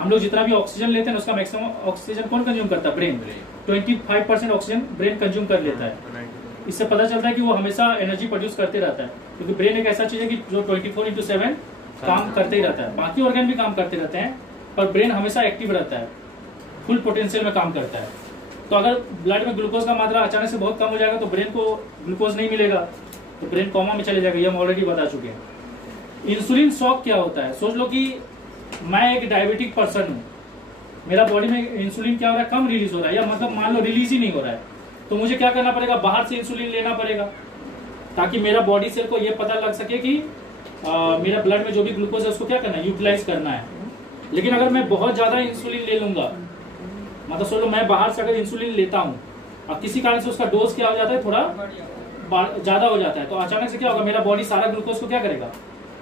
हम लोग जितना भी ऑक्सीजन लेते हैं उसका मैक्सिमम ऑक्सीजन कौन कंज्यूम करता है? ब्रेन। 25% ऑक्सीजन ब्रेन कंज्यूम कर लेता है। इससे पता चलता है कि वो हमेशा एनर्जी प्रोड्यूस करते रहता है, क्योंकि ब्रेन एक ऐसा चीज है कि जो 24/7 काम करते ही रहता है। बाकी ऑर्गन भी काम करते रहते हैं, पर ब्रेन हमेशा एक्टिव रहता है, फुल पोटेंशियल में काम करता है। तो अगर ब्लड में ग्लूकोज का मात्रा अचानक से बहुत कम हो जाएगा तो ब्रेन को ग्लूकोज नहीं मिलेगा, तो ब्रेन कोमा में चले जाएगा। ये हम ऑलरेडी बता चुके हैं। इंसुलिन शॉक क्या होता है? सोच लो कि मैं एक डायबिटिक पर्सन हूँ, मेरा बॉडी में इंसुलिन क्या हो रहा है? कम रिलीज हो रहा है, या मतलब मान लो रिलीज ही नहीं हो रहा है, तो मुझे क्या करना पड़ेगा? बाहर से इंसुलिन लेना पड़ेगा, ताकि मेरा बॉडी सेल को ये पता लग सके कि मेरा ब्लड में जो भी ग्लूकोज है उसको क्या करना है? यूटिलाइज करना है। लेकिन अगर मैं बहुत ज्यादा इंसुलिन ले लूंगा, मतलब सोच लो मैं बाहर से अगर इंसुलिन लेता हूँ और किसी कारण से उसका डोज क्या हो जाता है? थोड़ा ज्यादा हो जाता है, तो अचानक से क्या होगा? मेरा बॉडी सारा ग्लूकोज को क्या करेगा?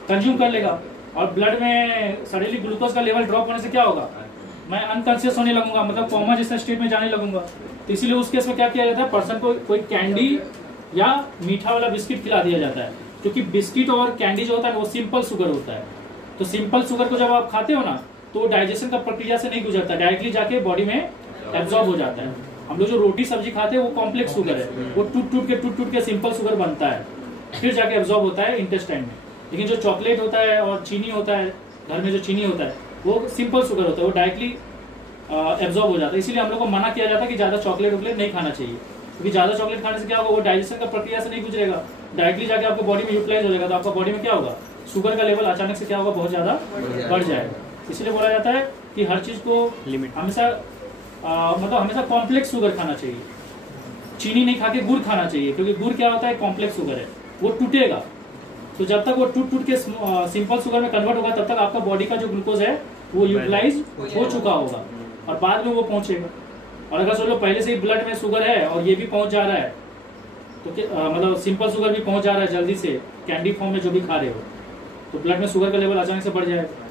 कंज्यूम कर लेगा, और ब्लड में सडनली ग्लूकोज का लेवल ड्रॉप होने से क्या होगा? मैं अनकॉन्शियस होने लगूंगा, मतलब कोमा जैसे स्टेट में जाने लगूंगा। तो इसीलिए उस केस में क्या किया जाता है? पर्सन को कोई कैंडी या मीठा वाला बिस्किट खिला दिया जाता है, क्योंकि बिस्किट और कैंडी जो होता है वो सिंपल शुगर होता है। तो सिंपल शुगर को जब आप खाते हो ना तो डाइजेशन का प्रक्रिया से नहीं गुजरता, डायरेक्टली जाके बॉडी में एब्जॉर्ब हो जाता है। हम लोग जो रोटी सब्जी खाते हैं वो कॉम्प्लेक्स शुगर है, वो टूट टूट के सिंपल शुगर बनता है, फिर जाके एब्जॉर्ब होता है इंटेस्टाइन में। लेकिन जो चॉकलेट होता है और चीनी होता है, घर में जो चीनी होता है वो सिंपल शुगर होता है, वो डायरेक्टली एब्जॉर्ब हो जाता है। इसीलिए हम लोग को मना किया जाता है कि ज्यादा चॉकलेट वॉकलेट नहीं खाना चाहिए, क्योंकि ज्यादा चॉकलेट खाने से क्या होगा? वो डाइजेशन का प्रक्रिया से नहीं गुजरेगा, डायरेक्टली जाके आपको बॉडी में यूटिलाइज हो जाएगा, तो आपका बॉडी में क्या होगा? शुगर का लेवल अचानक से क्या होगा? बहुत ज्यादा बढ़ जाएगा। इसलिए बोला जाता है कि हर चीज को हमेशा मतलब हमेशा कॉम्प्लेक्स शुगर खाना चाहिए। चीनी नहीं खा के गुड़ खाना चाहिए, क्योंकि गुड़ क्या होता है? कॉम्प्लेक्स शुगर है, वो टूटेगा। तो जब तक वो टूट के सिंपल शुगर में कन्वर्ट होगा तब तक आपका बॉडी का जो ग्लूकोज है वो यूटिलाइज हो चुका होगा, और बाद में वो पहुंचेगा। और अगर सोचो पहले से ही ब्लड में शुगर है और ये भी पहुंच जा रहा है, तो मतलब सिंपल शुगर भी पहुंच जा रहा है जल्दी से, कैंडी फॉर्म में जो भी खा रहे हो, तो ब्लड में शुगर का लेवल अचानक से बढ़ जाएगा।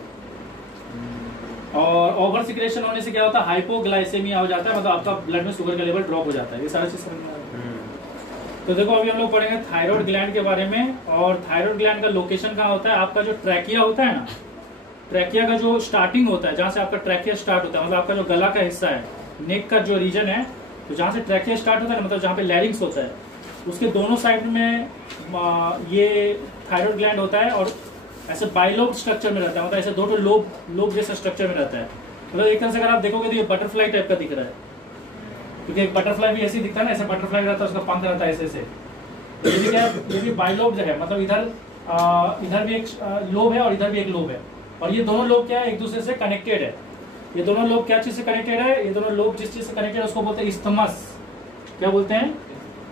और ओवर सिक्रेशन होने से क्या होता है? हाइपोग्लाइसेमिया हो जाता है, मतलब आपका ब्लड में शुगर का लेवल ड्रॉप हो जाता है। ये सारा चीज समझ में आ रहा है? तो देखो अभी हम लोग पढ़ेंगे थायराइड ग्लैंड के बारे में। और थायराइड ग्लैंड का लोकेशन कहाँ होता है? आपका जो ट्रैकिया होता है ना, ट्रैकिया का जो स्टार्टिंग होता है, जहाँ से आपका ट्रैकिया स्टार्ट होता है, मतलब आपका जो गला का हिस्सा है, नेक का जो रीजन है, तो जहाँ से ट्रैकिया स्टार्ट होता है, मतलब जहाँ पे लैरिंग्स होता है, उसके दोनों साइड में ये थायराइड ग्लैंड होता है, और ऐसे बाइलोब स्ट्रक्चर में रहता है, मतलब ऐसे दो लोब जैसे स्ट्रक्चर में रहता है। मतलब एक तरह से अगर आप देखोगे तो ये बटरफ्लाई टाइप का दिख रहा है, क्योंकि एक बटरफ्लाई भी ऐसे दिखता है ना, ऐसे बटरफ्लाई रहता है, उसका पंख रहता है ऐसे। तो ये भी क्या है? ये भी बाइलोब है, मतलब इधर भी एक लोब है और इधर भी एक लोब है, और ये दोनों लोब क्या है? एक दूसरे से कनेक्टेड है। ये दोनों लोब क्या चीज से कनेक्टेड है? ये दोनों लोब जिस चीज से कनेक्टेड है उसको बोलते हैं इस्थमस। क्या बोलते हैं?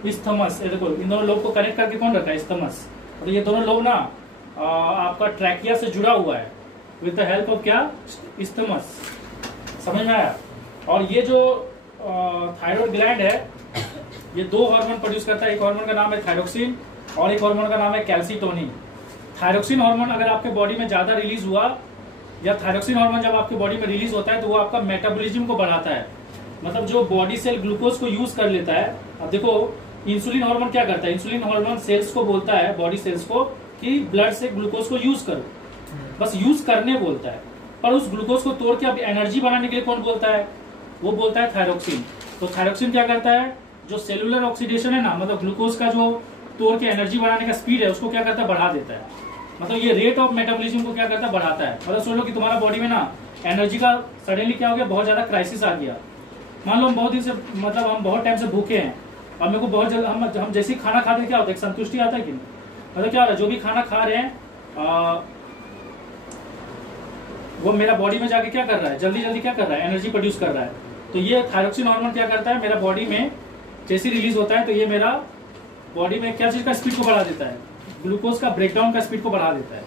इस्थमस। ये देखो इन दोनों लोब को कनेक्ट करके कौन रखा है? इस्थमस। तो ये दोनों लोब ना आपका ट्रैकिया से जुड़ा हुआ है विद द हेल्प ऑफ क्या? इस्थमस। समझ में आया? और ये जो थायराइड ग्लैंड है ये दो हार्मोन प्रोड्यूस करता है, एक हार्मोन का नाम है थायरोक्सिन और एक हार्मोन का नाम है कैल्सिटोनिन। थायरोक्सिन हार्मोन अगर आपके बॉडी में ज्यादा रिलीज हुआ, या थायरोक्सिन हार्मोन जब आपके बॉडी में रिलीज होता है तो वो आपका मेटाबॉलिज्म को बढ़ाता है, मतलब जो बॉडी सेल ग्लूकोज को यूज कर लेता है। अब देखो इंसुलिन हार्मोन क्या करता है? इंसुलिन हार्मोन सेल्स को बोलता है, बॉडी सेल्स को, कि ब्लड से ग्लूकोज को यूज करो, बस यूज करने बोलता है, पर उस ग्लूकोज को तोड़ के अब एनर्जी बनाने के लिए कौन बोलता है, वो बोलता है थायरोक्सिन। तो थायरोक्सिन क्या करता है, जो सेलुलर ऑक्सीडेशन है ना, मतलब ग्लूकोज का जो तोड़ के एनर्जी बनाने का स्पीड है उसको क्या करता है, बढ़ा देता है। मतलब ये रेट ऑफ मेटाबॉलिज्म को क्या करता है, बढ़ाता है। मतलब सोच लो कि तुम्हारा बॉडी में ना एनर्जी का सडनली क्या हो गया, बहुत ज्यादा क्राइसिस आ गया। मान लो हम बहुत दिन से, मतलब हम बहुत टाइम से भूखे हैं और मेरे को बहुत जल्द हम जैसे ही खाना खाते हैं क्या होता है, संतुष्टि आता है कि नहीं। मतलब क्या हो रहा है, जो भी खाना खा रहे हैं वो मेरा बॉडी में जाके क्या कर रहा है, जल्दी जल्दी क्या कर रहा है, एनर्जी प्रोड्यूस कर रहा है। तो ये थायरोक्सिन हार्मोन क्या करता है, मेरा बॉडी में जैसे रिलीज होता है तो ये मेरा बॉडी में क्या चीज का स्पीड को बढ़ा देता है, ग्लूकोज का ब्रेकडाउन का स्पीड को बढ़ा देता है।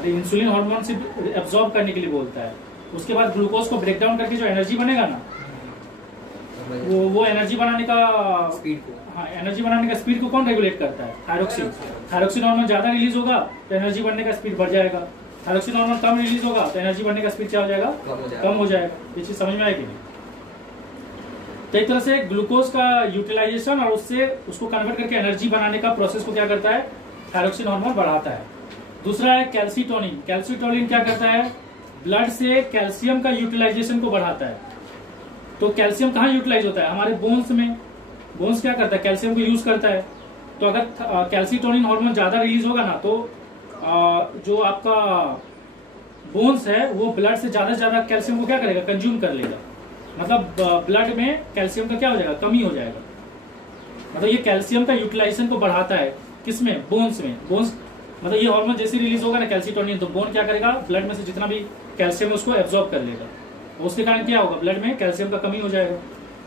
अरे इंसुलिन हार्मोन से एब्जॉर्ब करने के लिए बोलता है। उसके बाद ग्लूकोज को ब्रेकडाउन करके जो एनर्जी बनेगा ना, वो एनर्जी बनाने का स्पीड को, हाँ, एनर्जी बनाने का स्पीड को कौन रेगुलेट करता है, थायरोक्सिन। थायरोक्सिन हार्मोन ज्यादा रिलीज होगा तो एनर्जी बनने का स्पीड बढ़ जाएगा, थायरोक्सिन हार्मोन कम रिलीज होगा तो एनर्जी बनने का स्पीड क्या हो जाएगा, कम हो जाएगा। ये चीज समझ में आएगी नहीं। तो एक तरह से ग्लूकोज का यूटिलाइजेशन और उससे उसको कन्वर्ट करके एनर्जी बनाने का प्रोसेस को क्या करता है, थायरोक्सिन हार्मोन बढ़ाता है। दूसरा है कैल्सीटोनिन। कैल्सीटोनिन क्या करता है, ब्लड से कैल्शियम का यूटिलाइजेशन को बढ़ाता है। तो कैल्शियम कहाँ यूटिलाइज होता है, हमारे बोन्स में। बोन्स क्या करता है, कैल्शियम को यूज करता है। तो अगर कैल्सीटोनिन हार्मोन ज्यादा रिलीज होगा ना, तो जो आपका बोन्स है वो ब्लड से ज्यादा कैल्शियम को क्या करेगा, कंज्यूम कर लेगा। मतलब ब्लड में कैल्शियम का क्या हो जाएगा, कमी हो जाएगा। मतलब ये कैल्शियम का यूटिलाइजेशन को बढ़ाता है, किसमें, बोन्स में। बोन्स मतलब ये हार्मोन जैसे रिलीज होगा ना कैल्सीटोनिन, तो बोन क्या करेगा, ब्लड में से जितना भी कैल्शियम है उसको एब्जॉर्ब कर लेगा। उसके कारण क्या होगा, ब्लड में कैल्शियम का कमी हो जाएगा।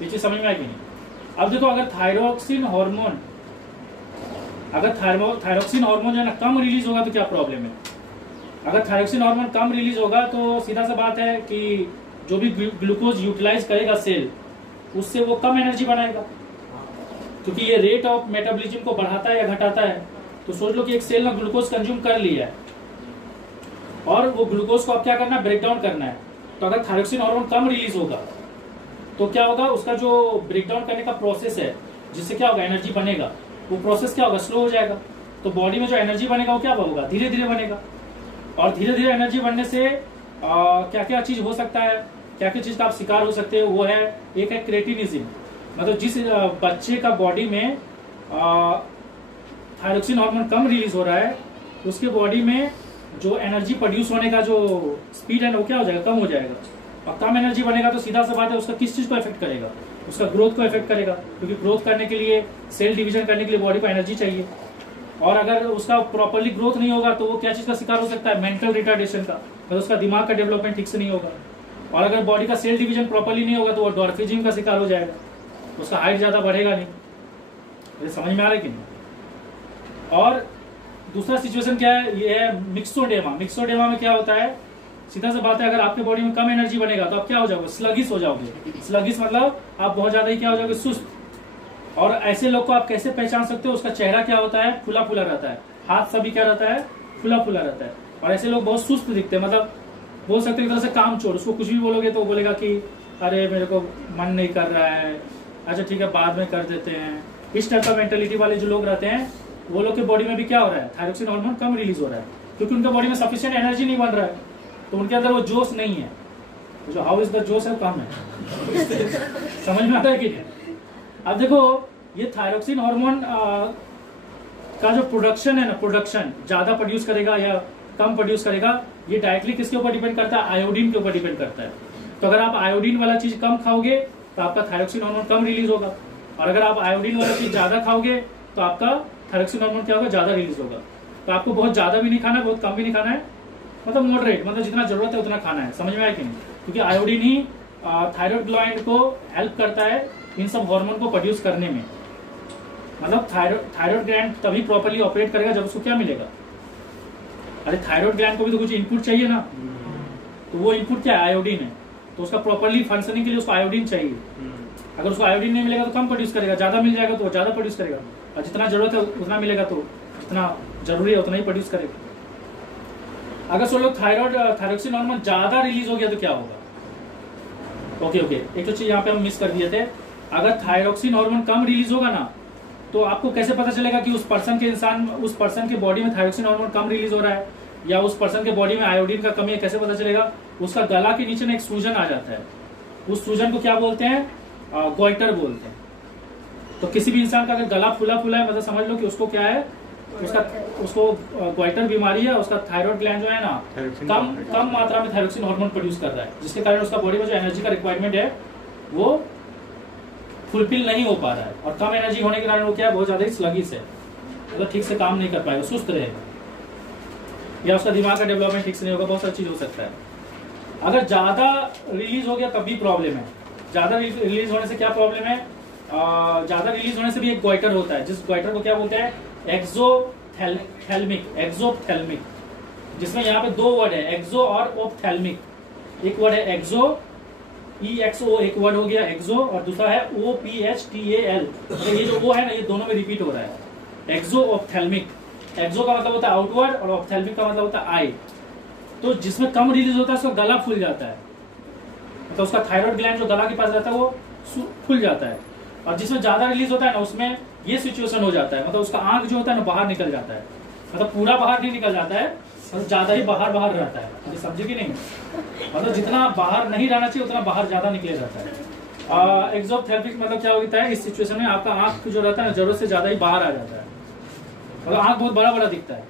ये चीज समझ में आएगी नहीं। अब देखो, अगर थायरोक्सिन हार्मोन जो है ना कम रिलीज होगा तो क्या प्रॉब्लम है। अगर थायरोक्सिन हार्मोन कम रिलीज होगा तो सीधा सा बात है कि जो भी ग्लूकोज यूटिलाइज करेगा सेल, उससे वो कम एनर्जी बनाएगा, क्योंकि ये रेट ऑफ मेटाबॉलिज्म को बढ़ाता है या घटाता है। तो सोच लो कि एक सेल ने ग्लूकोज कंज्यूम कर लिया है और वो ग्लूकोज को अब क्या करना है, ब्रेकडाउन करना है। तो अगर थायरोक्सिन हार्मोन कम रिलीज होगा तो क्या होगा, उसका जो ब्रेकडाउन करने का प्रोसेस है, जिससे क्या होगा, एनर्जी बनेगा, वो प्रोसेस क्या होगा, स्लो हो जाएगा। तो बॉडी में जो एनर्जी बनेगा वो क्या होगा, धीरे धीरे बनेगा। और धीरे धीरे एनर्जी बनने से क्या क्या चीज हो सकता है, क्या क्या चीज का आप शिकार हो सकते हो, वो है, एक है क्रेटिनिज्म। मतलब जिस बच्चे का बॉडी में थायरोक्सिन हार्मोन कम रिलीज हो रहा है, उसके बॉडी में जो एनर्जी प्रोड्यूस होने का जो स्पीड है ना, वो क्या हो जाएगा, कम हो जाएगा। और कम एनर्जी बनेगा तो सीधा सा बात है, उसका किस चीज को इफेक्ट करेगा, उसका ग्रोथ को इफेक्ट करेगा। क्योंकि ग्रोथ करने के लिए, सेल डिवीजन करने के लिए बॉडी को एनर्जी चाहिए। और अगर उसका प्रॉपरली ग्रोथ नहीं होगा तो वो क्या चीज का शिकार हो सकता है, मेंटल रिटार्डेशन का, मतलब उसका दिमाग का डेवलपमेंट ठीक से नहीं होगा। और अगर बॉडी का सेल डिवीजन प्रॉपरली नहीं होगा तो वो डॉर्फिज्म का शिकार हो जाएगा, उसका हाइट ज्यादा बढ़ेगा नहीं। ये समझ में आ रहा है कि नहीं। और दूसरा सिचुएशन क्या है, ये है मिक्सोडेमा। मिक्सोडेमा में क्या होता है, सीधा सा बात है, अगर आपके बॉडी में कम एनर्जी बनेगा तो आप क्या हो जाओगे, स्लगिश हो जाओगे। स्लगिश मतलब आप बहुत ज्यादा ही क्या हो जाओगे, सुस्त। और ऐसे लोग को आप कैसे पहचान सकते हो, उसका चेहरा क्या होता है, फुला फुला रहता है, हाथ सभी क्या रहता है, फुला फुला रहता है। और ऐसे लोग बहुत सुस्त दिखते हैं, मतलब बोल सकते हैं एक तरह से काम चोर। उसको कुछ भी बोलोगे तो वो बोलेगा कि अरे मेरे को मन नहीं कर रहा है, अच्छा ठीक है बाद में कर देते हैं। इस टाइप का मेंटेलिटी वाले जो लोग रहते हैं, वो लोग के बॉडी में भी क्या हो रहा है, थायरोक्सिन हार्मोन कम रिलीज हो रहा है, क्योंकि उनका बॉडी में सफिशिएंट एनर्जी नहीं बन रहा है, तो उनके अंदर वो जोश नहीं है। जो हाउ इज द जोश है, कम है। समझ में आता है कि नहीं। अब देखो, ये थायरोक्सिन हार्मोन का जो प्रोडक्शन है ना, प्रोडक्शन ज्यादा प्रोड्यूस करेगा या कम प्रोड्यूस करेगा, ये डायरेक्टली किसके ऊपर डिपेंड करता है, आयोडीन के ऊपर डिपेंड करता है। तो अगर आप आयोडीन वाला चीज कम खाओगे तो आपका थायरोक्सिन हार्मोन कम रिलीज होगा, और अगर आप आयोडीन वाला चीज ज्यादा खाओगे तो आपका थायरोक्सिन हार्मोन क्या होगा, ज्यादा रिलीज होगा। तो आपको बहुत ज्यादा भी नहीं खाना है, बहुत कम भी नहीं खाना है, मतलब मॉडरेट, मतलब जितना जरूरत है उतना खाना है। समझ में आया कि नहीं। क्योंकि आयोडीन ही थायराइड ग्लैंड को हेल्प करता है इन सब हार्मोन को प्रोड्यूस करने में। मतलब थायराइड ग्लैंड तभी प्रॉपर्ली ऑपरेट करेगा जब उसको क्या मिलेगा, अरे थायराइड ग्लैंड को भी तो कुछ इनपुट चाहिए ना, तो वो इनपुट क्या है, आयोडीन है। तो उसका प्रॉपर्ली फंक्शनिंग के लिए उसको आयोडीन चाहिए। अगर उसको आयोडीन नहीं मिलेगा तो कम प्रोड्यूस करेगा, ज्यादा मिल जाएगा तो वो ज्यादा प्रोड्यूस करेगा, और जितना जरूरत है उतना मिलेगा तो जितना जरूरी है उतना ही प्रोड्यूस करेगा। अगर सोचो थायरोक्सिन हार्मोन ज्यादा रिलीज हो गया तो क्या होगा। ओके, एक तो चीज यहाँ पे हम मिस कर दिए थे। अगर थायरोक्सिन हार्मोन कम रिलीज होगा ना, तो आपको कैसे पता चलेगा कि उस पर्सन के बॉडी में थायरोक्सिन हार्मोन कम रिलीज हो रहा है। या उस पर्सन के बॉडी में आयोडीन का कमी है, कैसे पता चलेगा? उसका गला के नीचे ना एक सूजन आ जाता है, उस सूजन को क्या बोलते हैं? गोइटर बोलते हैं। तो किसी भी इंसान का अगर गला फूला फूला है, मतलब समझ लो कि उसको क्या है, उसको गोइटर बीमारी है। उसका थायराइड ग्लैंड जो है ना कम मात्रा में थायरोक्सिन हार्मोन प्रोड्यूस कर रहा है, जिसके कारण उसका बॉडी में जो एनर्जी का रिक्वायरमेंट है वो फुलफिल नहीं हो पा रहा है। और कम एनर्जी होने के कारण वो क्या है, बहुत ज्यादा स्लगिश है, मतलब ठीक से काम नहीं कर पाएगा, सुस्त रहेगा, या उसका दिमाग का डेवलपमेंट ठीक से नहीं होगा, बहुत सारी चीज हो सकता है। अगर ज्यादा रिलीज हो गया तब भी प्रॉब्लम है। ज्यादा रिलीज होने से क्या प्रॉब्लम है? ज्यादा रिलीज होने से भी एक गोइटर होता है, जिस गोइटर को क्या बोलते हैं? एक्सोथैल्मिक, जिसमें यहाँ पे दो वर्ड है, एक्सो और ओप्थैल्मिक। एक वर्ड है एक्सो, EXO एक वर्ड हो गया एक्सो, और दूसरा है OPHTAL। ये जो वो है ना, ये दोनों में रिपीट हो रहा है, एक्सो ओप्थैल्मिक। एक्सो का मतलब होता है आउटवर्ड और ऑप्थैल्मिक का मतलब होता है आई। तो जिसमें कम रिलीज होता है उसका गला फूल जाता है, मतलब उसका थायराइड ग्लैंड जो गला के पास रहता है वो फूल जाता है। और जिसमें ज्यादा रिलीज होता है ना, उसमें ये सिचुएशन हो जाता है, मतलब उसका आंख जो होता है ना बाहर निकल जाता है, मतलब पूरा बाहर नहीं निकल जाता है, मतलब ज्यादा ही बाहर रहता है। ये समझे कि नहीं? मतलब जितना बाहर नहीं रहना चाहिए उतना बाहर ज्यादा निकले जाता है। एक्सोथैल्मिक मतलब क्या होता है? इस सिचुएशन में आपका आंख जो रहता है ना जरूरत से ज्यादा ही बाहर आ जाता है, मतलब आंख बहुत बड़ा बड़ा दिखता है।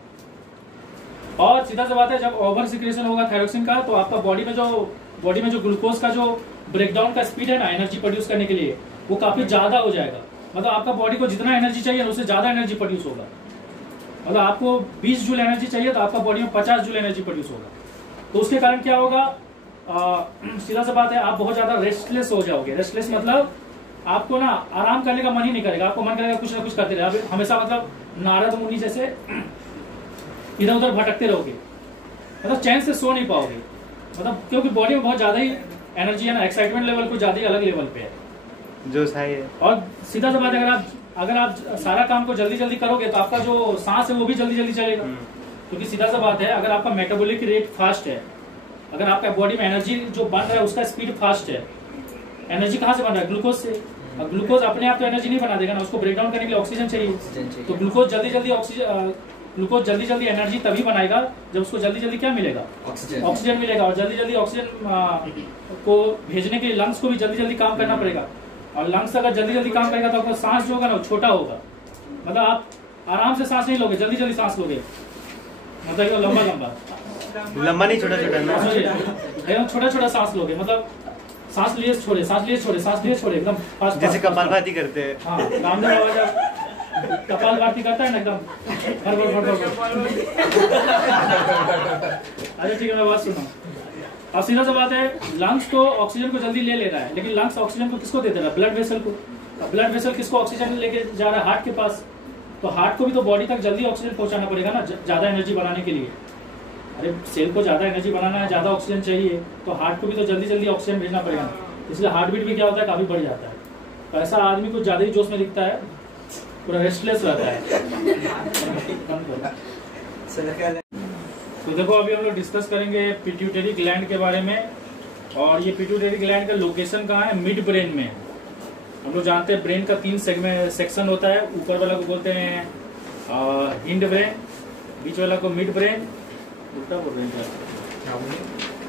और सीधा सा बात है, जब ओवर सिक्रेशन होगा थायरोक्सिन का, तो आपका बॉडी में जो ग्लूकोज का जो ब्रेकडाउन का स्पीड है ना एनर्जी प्रोड्यूस करने के लिए, वो काफी ज्यादा हो जाएगा। मतलब आपका बॉडी को जितना एनर्जी चाहिए उससे ज्यादा एनर्जी प्रोड्यूस होगा। मतलब आपको 20 जूल एनर्जी चाहिए तो आपका बॉडी में 50 जूल एनर्जी प्रोड्यूस होगा। तो उसके कारण क्या होगा? सीधा सा बात है, आप बहुत ज्यादा रेस्टलेस हो जाओगे। रेस्टलेस मतलब आपको ना आराम करने का मन ही नहीं करेगा, आपको मन करेगा कुछ ना कुछ करते रहे, हमेशा मतलब नारद मुनि जैसे इधर उधर भटकते रहोगे, मतलब चैन से सो नहीं पाओगे, मतलब क्योंकि बॉडी में बहुत ज्यादा ही एनर्जी है ना, एक्साइटमेंट लेवल कुछ ज्यादा ही अलग लेवल पे है, जो सही है। और सीधा सा बात है, अगर आप सारा काम को जल्दी जल्दी करोगे तो आपका जो सांस है वो भी जल्दी जल्दी चलेगा। क्योंकि सीधा सा बात है, अगर आपका मेटाबॉलिक रेट फास्ट है, अगर आपका बॉडी में एनर्जी जो बन रहा है उसका स्पीड फास्ट है, एनर्जी कहाँ से बन रहा है? ग्लूकोज से। अब ग्लूकोज अपने आप तो एनर्जी नहीं बना देगा ना, उसको ब्रेक डाउन करने के लिए ऑक्सीजन चाहिए। तो ग्लूकोज जल्दी जल्दी एनर्जी तभी बनाएगा जब उसको जल्दी जल्दी क्या मिलेगा? ऑक्सीजन मिलेगा। और जल्दी जल्दी ऑक्सीजन को भेजने के लिए लंग्स को भी जल्दी जल्दी काम करना पड़ेगा, और लंग्स अगर जल्दी जल्दी काम करेगा तो आपका सांस जो होगा ना वो छोटा होगा, मतलब आप आराम से सांस नहीं लोगे, जल्दी जल्दी सांस लोगे, मतलब लंबा नहीं, छोटा छोटा ना, एकदम छोटा छोटा सांस लोगे, मतलब सांस लिए छोड़े, सांस लिए छोड़े, सांस लिए छोड़े, एकदम फास्ट, जैसे कपालभाति करते हैं। हाँ, रामदेव बाबा जब कपालभाति करता है ना एकदम अच्छा ठीक है, मैं बात सुनो। अब सीधा सा बात है, लंग्स तो ऑक्सीजन को जल्दी ले रहा है, लेकिन लंग्स ऑक्सीजन को किसको दे रहा है? ब्लड वेसल को। ब्लड वेसल किसको ऑक्सीजन लेके जा रहा है? हार्ट के पास। तो हार्ट को भी तो बॉडी तक जल्दी ऑक्सीजन पहुंचाना पड़ेगा ना, ज्यादा एनर्जी बनाने के लिए। अरे सेल को ज्यादा एनर्जी बनाना है, ज्यादा ऑक्सीजन चाहिए, तो हार्ट को भी तो जल्दी जल्दी ऑक्सीजन भेजना पड़ेगा, इसलिए हार्ट बीट भी क्या होता है, काफी बढ़ जाता है। तो ऐसा आदमी कुछ ज्यादा ही जोश में दिखता है, पूरा रेस्टलेस रहता है। तो देखो अभी हम लोग डिस्कस करेंगे पिट्यूटरी ग्लैंड के बारे में, और ये पिट्यूटरी ग्लैंड का लोकेशन कहाँ है? मिड ब्रेन में। हम लोग जानते हैं ब्रेन का 3 सेक्शन होता है, ऊपर वाला को बोलते हैं हिंड ब्रेन, बीच वाला को मिड ब्रेन, उल्टा बोल रहे हैं,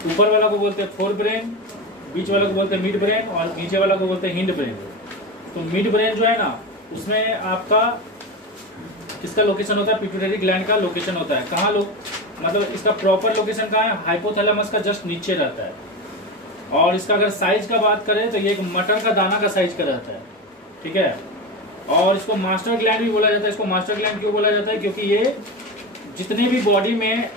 ऊपर वाला को बोलते हैं फोर ब्रेन, बीच वाला को बोलते हैं मिड ब्रेन, और नीचे वाला को बोलते हैं हिंड ब्रेन। तो मिड ब्रेन जो है ना, उसमें आपका किसका लोकेशन होता है? पिट्यूटरी ग्लैंड का लोकेशन होता है। कहाँ मतलब इसका प्रॉपर लोकेशन कहाँ है? हाइपोथैलेमस का जस्ट नीचे रहता है। और इसका अगर साइज का बात करें तो ये एक मटर का दाना का साइज का रहता है, ठीक है। और इसको मास्टर ग्लैंड भी बोला जाता है। इसको मास्टर ग्लैंड क्यों बोला जाता है? क्योंकि ये जितने भी बॉडी में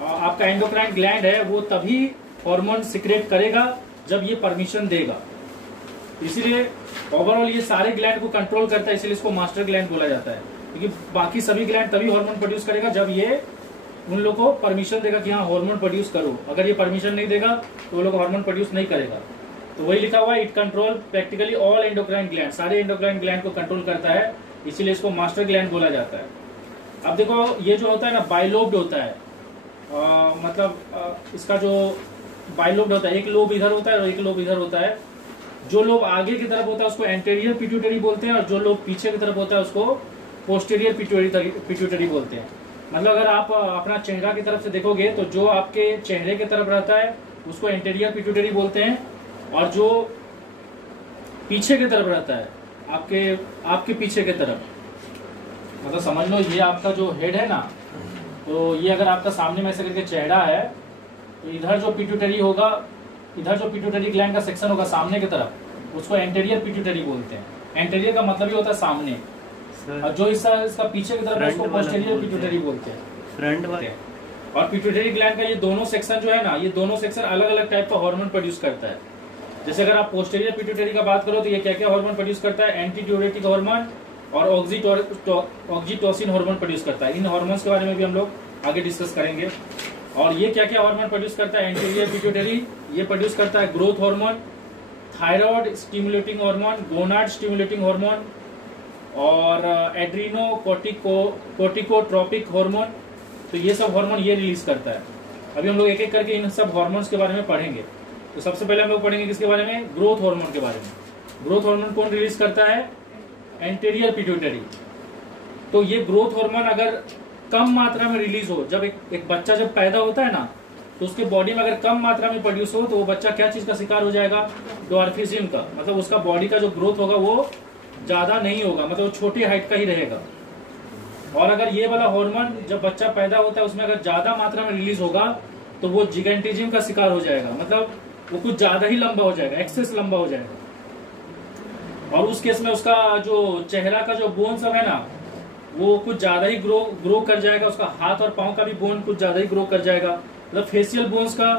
आपका एंडोक्राइन ग्लैंड है वो तभी हार्मोन सिक्रेट करेगा जब ये परमिशन देगा, इसीलिए ओवरऑल ये सारे ग्लैंड को कंट्रोल करता है, इसलिए इसको मास्टर ग्लैंड बोला जाता है। क्योंकि बाकी सभी ग्लैंड तभी हार्मोन प्रोड्यूस करेगा जब ये उन लोगों को परमिशन देगा कि हाँ हार्मोन प्रोड्यूस करो। अगर ये परमिशन नहीं देगा तो वो लोग हार्मोन प्रोड्यूस नहीं करेगा। तो वही लिखा हुआ है, it control practically all endocrine gland, सारे एंडोक्राइन ग्लैंड को कंट्रोल करता है, इसीलिए इसको मास्टर ग्लैंड बोला जाता है। अब देखो ये जो होता है ना, बाइलोब्ड होता है, इसका जो बाइलोब्ड होता है, एक लोब इधर होता है और एक लोब इधर होता है। जो लोब आगे की तरफ होता है उसको एंटेरियर पिट्यूटरी बोलते हैं, और जो लोब पीछे की तरफ होता है उसको पोस्टीरियर पिट्यूटरी बोलते हैं। मतलब अगर आप अपना चेहरा की तरफ से देखोगे तो जो आपके चेहरे की तरफ रहता है उसको एंटीरियर पिट्यूटरी बोलते हैं, और जो पीछे की तरफ रहता है आपके पीछे की तरफ, मतलब समझ लो ये आपका जो हेड है ना, तो ये अगर आपका सामने में ऐसे करके चेहरा है तो इधर जो पिट्यूटरी होगा, इधर जो पिट्यूटरी ग्लैंड का सेक्शन होगा सामने की तरफ, उसको एंटीरियर पिट्यूटरी बोलते हैं। एंटीरियर का मतलब ही होता है सामने, और जो हिस्सा इसका पीछे की तरफ है उसको पोस्टीरियर पिट्यूटरी बोलते हैं, फ्रंट वाले। और पिट्यूटरी ग्लैंड का ये दोनों सेक्शन जो है ना, ये दोनों सेक्शन अलग अलग टाइप का हार्मोन प्रोड्यूस करता है। जैसे अगर आप पोस्टीरियर पिट्यूटरी का बात करो तो ये क्या क्या हार्मोन प्रोड्यूस करता है, एंटी डाययूरेटिक हार्मोन और ऑक्सीटोसिन हार्मोन प्रोड्यूस करता है। इन हार्मोन्स के बारे में भी हम लोग आगे डिस्कस करेंगे। और ये क्या क्या हार्मोन प्रोड्यूस करता है, एंटीरियर पिट्यूटरी ये प्रोड्यूस करता है growth hormone, thyroid stimulating hormone, gonad stimulating hormone और एड्रीनो कोर्टिकोट्रोपिक हार्मोन। तो ये सब हार्मोन ये रिलीज करता है। अभी हम लोग एक एक करके इन सब हार्मोन्स के बारे में पढ़ेंगे। तो सबसे पहले हम लोग पढ़ेंगे किसके बारे में, ग्रोथ हार्मोन के बारे में। ग्रोथ हार्मोन कौन रिलीज करता है, एंटीरियर पिट्यूटरी। तो ये ग्रोथ हार्मोन अगर कम मात्रा में रिलीज हो, जब एक बच्चा जब पैदा होता है ना, तो उसके बॉडी में अगर कम मात्रा में प्रोड्यूस हो तो वो बच्चा क्या चीज का शिकार हो जाएगा, ड्वार्फिज्म का। मतलब उसका बॉडी का जो ग्रोथ होगा वो ज्यादा नहीं होगा, मतलब वो छोटी हाइट का ही रहेगा। और अगर ये वाला हार्मोन जब बच्चा पैदा होता है उसमें अगर ज्यादा मात्रा में रिलीज होगा तो वो जिगेंटिज्म का शिकार हो जाएगा, मतलब वो कुछ ज्यादा ही लंबा हो जाएगा, एक्सेस लंबा हो जाएगा। और उस केस में उसका जो चेहरा का जो बोन सब है ना, वो कुछ ज्यादा ही ग्रो कर जाएगा। उसका हाथ और पांव का भी बोन कुछ ज्यादा ही ग्रो कर जाएगा, मतलब फेशियल बोन्स का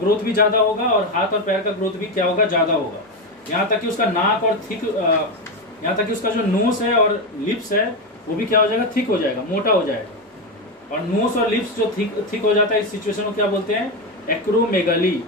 ग्रोथ भी ज्यादा होगा और हाथ और पैर का ग्रोथ भी क्या होगा, ज्यादा होगा। यहाँ तक कि उसका नाक और यहाँ तक कि उसका जो नोस है और लिप्स है वो भी क्या हो जाएगा, थिक हो जाएगा, मोटा हो जाएगा। और नोस और लिप्स जो थिक हो जाता है इस सिचुएशन को क्या बोलते हैं, एक्रोमेगाली।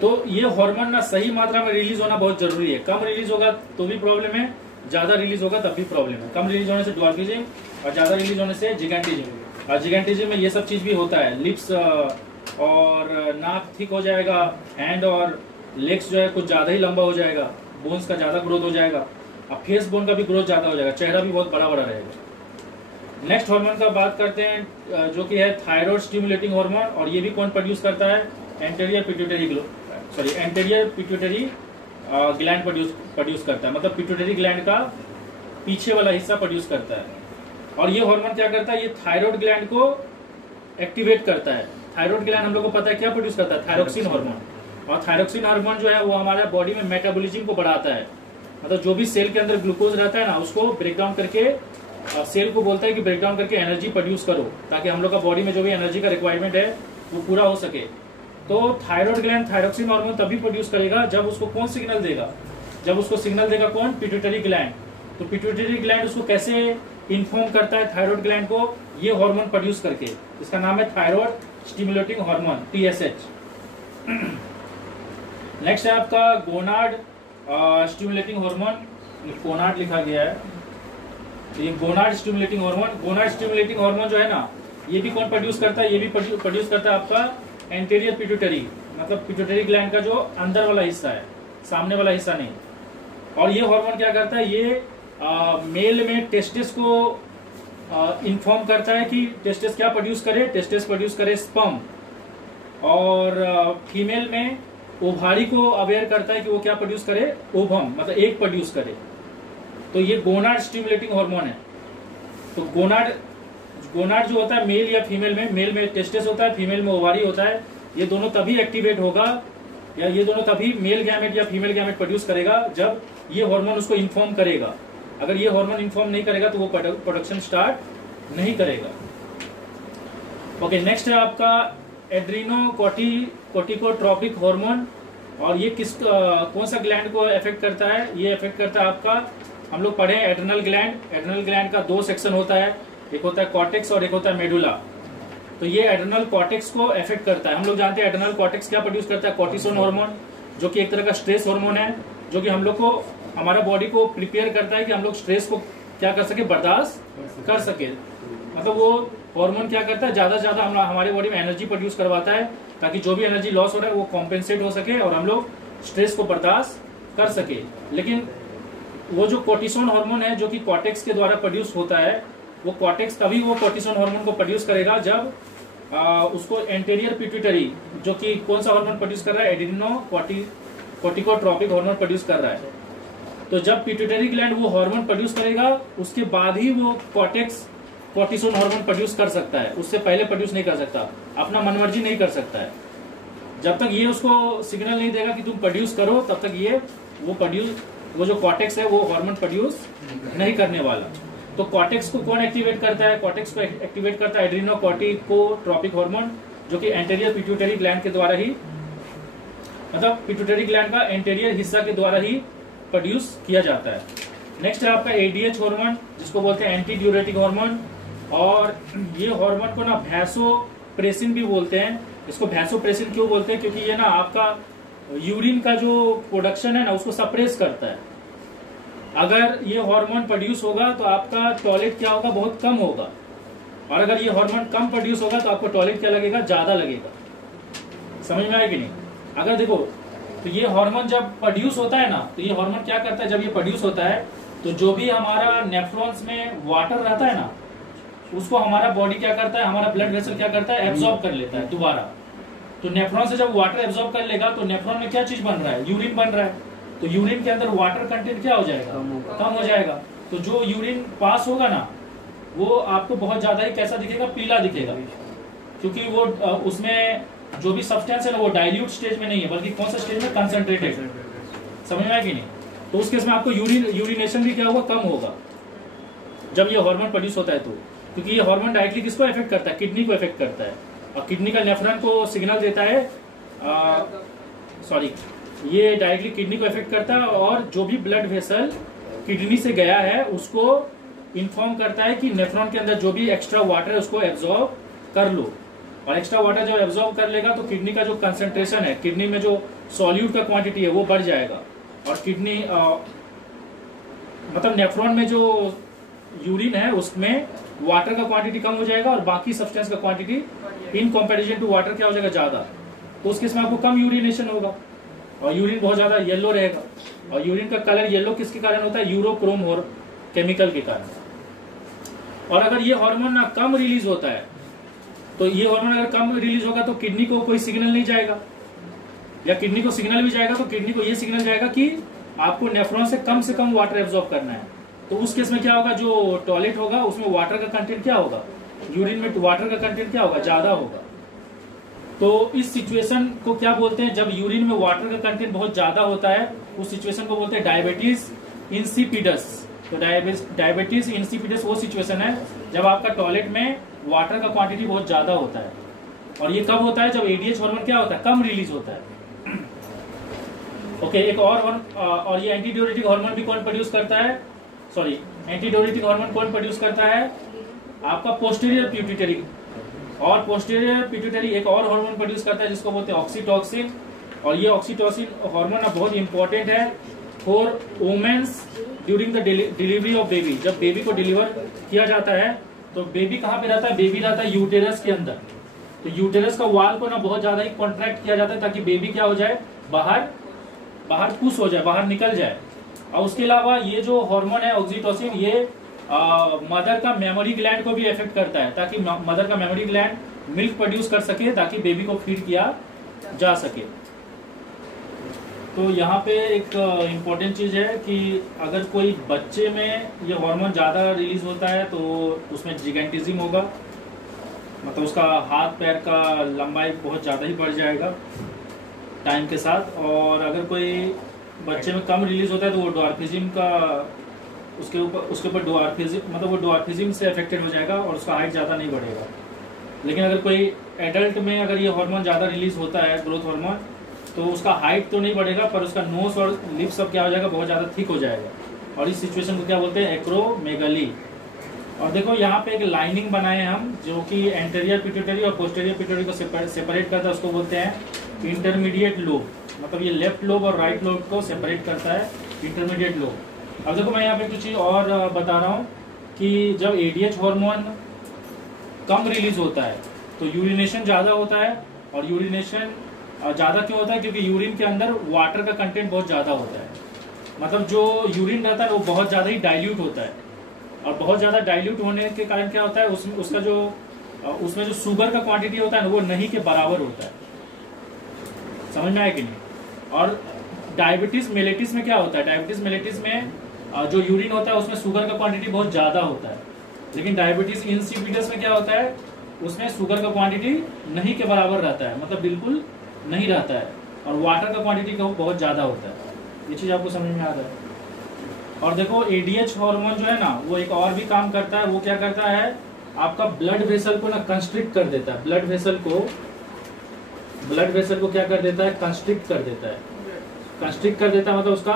तो ये हार्मोन ना सही मात्रा में रिलीज होना बहुत जरूरी है। कम रिलीज होगा तो भी प्रॉब्लम है, ज्यादा रिलीज होगा तब भी प्रॉब्लम है। कम रिलीज होने से ड्वार्फिज्म और ज्यादा रिलीज होने से जिगेंटिज्म। और जिगेंटिज्म में ये सब चीज भी होता है, लिप्स और नाक थिक हो जाएगा, हैंड और लेग्स जो है कुछ ज्यादा ही लंबा हो जाएगा, बोन्स का ज्यादा ग्रोथ हो जाएगा, अब फेस बोन का भी ग्रोथ ज्यादा हो जाएगा, चेहरा भी बहुत बड़ा बड़ा रहेगा। नेक्स्ट हार्मोन का बात करते हैं जो कि है थायराइड स्टिमुलेटिंग हार्मोन। और ये भी कौन प्रोड्यूस करता है, एंटीरियर पिट्यूटरी ग्लैंड प्रोड्यूस करता है, मतलब पिट्यूटरी ग्लैंड का पीछे वाला हिस्सा प्रोड्यूस करता है। और ये हार्मोन क्या करता है, ये थायराइड ग्लैंड को एक्टिवेट करता है। थायराइड ग्लैंड हम लोग को पता है क्या प्रोड्यूस करता है, थायरोक्सिन हार्मोन। और थायरोक्सिन हार्मोन जो है वो हमारे बॉडी में मेटाबॉलिज्म को बढ़ाता है, मतलब जो भी सेल के अंदर ग्लूकोज रहता है ना उसको ब्रेक डाउन करके सेल को बोलता है कि ब्रेक डाउन करके एनर्जी प्रोड्यूस करो, ताकि हम लोग का बॉडी में जो भी एनर्जी का रिक्वायरमेंट है वो पूरा हो सके। तो थायराइड ग्लैंड थायरोक्सिन हार्मोन तभी प्रोड्यूस करेगा जब उसको कौन सिग्नल देगा, जब उसको सिग्नल देगा कौन, पिट्यूटरी ग्लैंड। तो पिट्यूटरी ग्लैंड उसको कैसे इन्फॉर्म करता है थायराइड ग्लैंड को, ये हार्मोन प्रोड्यूस करके, इसका नाम है thyroid stimulating hormone, TSH। Next है आपका गोनाड स्टिमुलेटिंग हार्मोन, गोनाड लिखा गया है, तो ये gonad stimulating hormone. Gonad stimulating hormone जो है ना, ये भी कौन प्रोड्यूस करता है, ये भी प्रोड्यूस करता है आपका एंटीरियर पिट्यूटरी, मतलब पिट्यूटरी ग्लैंड का जो अंदर वाला हिस्सा है, सामने वाला हिस्सा नहीं। और ये हार्मोन क्या करता है, ये मेल में टेस्टिस को इन्फॉर्म करता है कि टेस्टिस क्या प्रोड्यूस करे, टेस्टिस प्रोड्यूस करे स्पर्म। और फीमेल में ओवारी को अवेयर करता है कि वो क्या प्रोड्यूस करे, ओवम, मतलब एग प्रोड्यूस करे। तो ये गोनाड स्टिमुलेटिंग हार्मोन है। तो गोनाड जो होता है मेल या फीमेल में, मेल में टेस्टिस होता है, फीमेल में ओवारी होता है। ये दोनों तभी एक्टिवेट होगा, या ये दोनों तभी मेल गैमेट या फीमेल गैमेट प्रोड्यूस करेगा जब ये हार्मोन उसको इन्फॉर्म करेगा। अगर ये हार्मोन इन्फॉर्म नहीं करेगा तो वो प्रोडक्शन स्टार्ट नहीं करेगा। ओके, नेक्स्ट है आपका एड्रीनो कोर्टिकोट्रोपिक हार्मोन। और ये कौन सा ग्लैंड को इफेक्ट करता है, ये इफेक्ट करता है आपका, हम लोग पढ़े एड्रिनल ग्लैंड। एड्रिनल ग्लैंड का दो सेक्शन होता है, एक होता है कॉर्टेक्स और एक होता है मेडुला। तो ये एड्रिनल कॉर्टेक्स को इफेक्ट करता है। हम लोग जानते हैं एड्रिनल कॉर्टेक्स क्या प्रोड्यूस करता है, कॉर्टिसोन हार्मोन, जो कि एक तरह का स्ट्रेस हार्मोन है, जो कि हम लोग को, हमारा बॉडी को प्रिपेयर करता है कि हम लोग स्ट्रेस को क्या कर सके, बर्दाश्त कर सके। मतलब वो हार्मोन क्या करता है, ज्यादा से ज्यादा हमारे बॉडी में एनर्जी प्रोड्यूस करवाता है, ताकि जो भी एनर्जी लॉस हो रहा है वो कॉम्पेंसेट हो सके और हम लोग स्ट्रेस को बर्दाश्त कर सके। लेकिन वो जो कोर्टिसोन हार्मोन है जो कि कॉर्टेक्स के द्वारा प्रोड्यूस होता है, वो कॉर्टेक्स तभी वो कॉर्टिसोल हार्मोन को प्रोड्यूस करेगा जब उसको एंटेरियर पिट्यूटरी, जो कि कौन सा हार्मोन प्रोड्यूस कर रहा है, एड्रेनो कॉर्टिकोट्रोपिक हार्मोन प्रोड्यूस कर रहा है। तो जब पिट्यूटरी ग्लैंड वो हार्मोन प्रोड्यूस करेगा उसके बाद ही वो कॉर्टेक्स कॉर्टिसोल हार्मोन प्रोड्यूस कर सकता है, उससे पहले प्रोड्यूस नहीं कर सकता, अपना मनमर्जी नहीं कर सकता है। जब तक ये उसको सिग्नल नहीं देगा कि तुम प्रोड्यूस करो, तब तक ये वो जो कॉर्टेक्स है वो हार्मोन प्रोड्यूस नहीं करने वाला। तो कॉर्टेक्स को कौन एक्टिवेट करता है? कॉर्टेक्स को एक्टिवेट करता है एड्रेनोकॉर्टिकोट्रोपिक हार्मोन, जो कि एंटेरियर पिट्यूटरी ग्लैंड के द्वारा ही, मतलब पिट्यूटरी ग्लैंड का एंटेरियर हिस्सा के द्वारा ही प्रोड्यूस किया जाता है। नेक्स्ट है आपका एडीएच हार्मोन, जिसको बोलते हैं एंटी ड्यूरेटिक हार्मोन। और ये हार्मोन को ना वैसोप्रेसिन भी बोलते हैं। इसको वैसोप्रेसिन क्यों बोलते हैं? क्योंकि ये ना आपका यूरिन का जो प्रोडक्शन है ना उसको सप्रेस करता है। अगर ये हार्मोन प्रोड्यूस होगा तो आपका टॉयलेट क्या होगा, बहुत कम होगा, और अगर ये हार्मोन कम प्रोड्यूस होगा तो आपको टॉयलेट क्या लगेगा, ज्यादा लगेगा। समझ में आया कि नहीं? अगर देखो तो ये हार्मोन जब प्रोड्यूस होता है ना, तो ये हार्मोन क्या करता है, जब ये प्रोड्यूस होता है तो जो भी हमारा नेफ्रॉन्स में वाटर रहता है ना, उसको हमारा बॉडी क्या करता है, हमारा ब्लड वेसल क्या करता है, एब्जॉर्ब कर लेता है दोबारा। तो नेफ्रॉन से जब वाटर एब्जॉर्ब कर लेगा तो नेफ्रॉन में क्या चीज बन रहा है, यूरिन बन रहा है। तो यूरिन के अंदर वाटर कंटेंट क्या हो जाएगा, कम हो जाएगा। तो जो यूरिन पास होगा ना वो आपको बहुत ज्यादा ही कैसा दिखेगा, पीला दिखेगा, क्योंकि वो उसमें जो भी सब्सटेंस है ना वो डाइल्यूट स्टेज में नहीं है, बल्कि कौन सा स्टेज में, कंसंट्रेटेड। समझ में आया कि नहीं? तो उस केस में आपको यूरिनेशन भी क्या होगा, कम होगा जब ये हार्मोन प्रोड्यूस होता है। तो क्योंकि ये हार्मोन डायरेक्टली किसको इफेक्ट करता है, किडनी को इफेक्ट करता है, और किडनी का नेफ्रॉन को सिग्नल देता है, ये डायरेक्टली किडनी को इफेक्ट करता है, और जो भी ब्लड वेसल किडनी से गया है उसको इन्फॉर्म करता है कि नेफ्रॉन के अंदर जो भी एक्स्ट्रा वाटर है उसको एब्जॉर्ब कर लो। और एक्स्ट्रा वाटर जब एब्जॉर्ब कर लेगा तो किडनी का जो कंसंट्रेशन है, किडनी में जो सॉल्यूट का क्वांटिटी है वो बढ़ जाएगा, और किडनी मतलब नेफ्रॉन में जो यूरिन है उसमें वाटर का क्वांटिटी कम हो जाएगा और बाकी सब्सटेंस का quantity in comparison to water क्या हो जाएगा, ज्यादा। तो उस केस में आपको कम यूरिनेशन होगा और यूरिन बहुत ज्यादा येलो रहेगा। और यूरिन का कलर येलो किसके कारण होता है, यूरोक्रोम और केमिकल के कारण। और अगर ये हार्मोन ना कम रिलीज होता है, तो ये हार्मोन अगर कम रिलीज होगा तो किडनी को कोई सिग्नल नहीं जाएगा, या किडनी को सिग्नल भी जाएगा तो किडनी को ये सिग्नल जाएगा कि आपको नेफ्रॉन से कम वाटर एब्जॉर्ब करना है। तो उस केस में क्या होगा, जो टॉयलेट होगा उसमें वाटर का कंटेंट क्या होगा, यूरिन में वाटर का कंटेंट क्या होगा, ज्यादा होगा। तो इस सिचुएशन को क्या बोलते हैं, जब यूरिन में वाटर का कंटेंट बहुत ज्यादा होता है उस सिचुएशन को बोलते हैं डायबिटीज इंसिपिडस। तो डायबिटीज इंसिपिडस वो सिचुएशन है जब आपका टॉयलेट में वाटर का क्वांटिटी बहुत ज्यादा होता है। और ये कब होता है, जब एडीएच हार्मोन क्या होता है, कम रिलीज होता है। ओके, एक और ये एंटी ड्यूरेटिक हार्मोन भी कौन प्रोड्यूस करता है, एंटी ड्यूरेटिक हार्मोन कौन प्रोड्यूस करता है, आपका पोस्टीरियर पिट्यूटरी। और पोस्टीरियर पिट्यूटरी एक और हार्मोन प्रोड्यूस करता है जिसको बोलते हैं ऑक्सीटोसिन। और ये ऑक्सीटोसिन हार्मोन बहुत इंपॉर्टेंट है for womens during the delivery of baby. जब बेबी को डिलीवर किया जाता है तो बेबी कहाँ पे रहता है, बेबी रहता है यूटेरस के अंदर। तो यूटेरस का वॉल को ना बहुत ज्यादा ही कॉन्ट्रैक्ट किया जाता है ताकि बेबी क्या हो जाए, बाहर पुश हो जाए, बाहर निकल जाए। और उसके अलावा ये जो हार्मोन है ऑक्सीटोसिन, ये मदर का मेमोरी ग्लैंड को भी इफेक्ट करता है ताकि मदर का मेमोरी ग्लैंड मिल्क प्रोड्यूस कर सके ताकि बेबी को फीड किया जा सके। तो यहाँ पे एक इम्पोर्टेंट चीज है कि अगर कोई बच्चे में ये हार्मोन ज्यादा रिलीज होता है तो उसमें जिगेंटिज्म होगा, मतलब उसका हाथ पैर का लंबाई बहुत ज्यादा ही बढ़ जाएगा टाइम के साथ। और अगर कोई बच्चे में कम रिलीज होता है तो वो ड्वार्फिज्म का उसके ऊपर ड्वार्फिज्म, मतलब वो ड्वार्फिज्म से अफेक्टेड हो जाएगा और उसका हाइट ज्यादा नहीं बढ़ेगा। लेकिन अगर कोई एडल्ट में अगर ये हार्मोन ज्यादा रिलीज होता है, ग्रोथ हार्मोन, तो उसका हाइट तो नहीं बढ़ेगा पर उसका नोज और लिप्स सब क्या हो जाएगा, बहुत ज्यादा थिक हो जाएगा। और इस सिचुएशन को क्या बोलते हैं, एक्रोमेगाली। और देखो यहाँ पे एक लाइनिंग बनाए हम जो कि एंटेरियर पिट्यूटरी और पोस्टेरियर पिट्यूटरी को सेपरेट करता है, उसको बोलते हैं इंटरमीडिएट लोब। मतलब ये लेफ्ट लोब और राइट लोब को सेपरेट करता है इंटरमीडिएट लोब। अब देखो मैं यहाँ पे कुछ चीज और बता रहा हूँ कि जब एडीएच हार्मोन कम रिलीज होता है तो यूरिनेशन ज्यादा होता है। और यूरिनेशन ज्यादा क्यों होता है, क्योंकि यूरिन के अंदर वाटर का कंटेंट बहुत ज्यादा होता है। मतलब जो यूरिन रहता है वो बहुत ज्यादा ही डाइल्यूट होता है। और बहुत ज्यादा डाइल्यूट होने के कारण क्या होता है, उसमें जो शुगर का क्वांटिटी होता है ना वो नहीं के बराबर होता है। समझ में आया कि नहीं। और डायबिटीज मेलेटिस में क्या होता है, डायबिटीज मेलेटिस में जो यूरिन होता है उसमें शुगर का क्वांटिटी बहुत ज्यादा होता है, लेकिन डायबिटीज इंसिपिडस में क्या होता है, उसमें शुगर का क्वांटिटी नहीं के बराबर रहता है, मतलब बिल्कुल नहीं रहता है, और वाटर का क्वांटिटी बहुत ज्यादा होता है। ये चीज आपको समझ में आ रहा है। और देखो एडीएच हार्मोन जो है ना वो एक और भी काम करता है। वो क्या करता है, आपका ब्लड वेसल को ना कंस्ट्रिक्ट कर देता है। ब्लड वेसल को क्या कर देता है, कंस्ट्रिक्ट कर देता है। कंस्ट्रिक्ट कर देता है मतलब उसका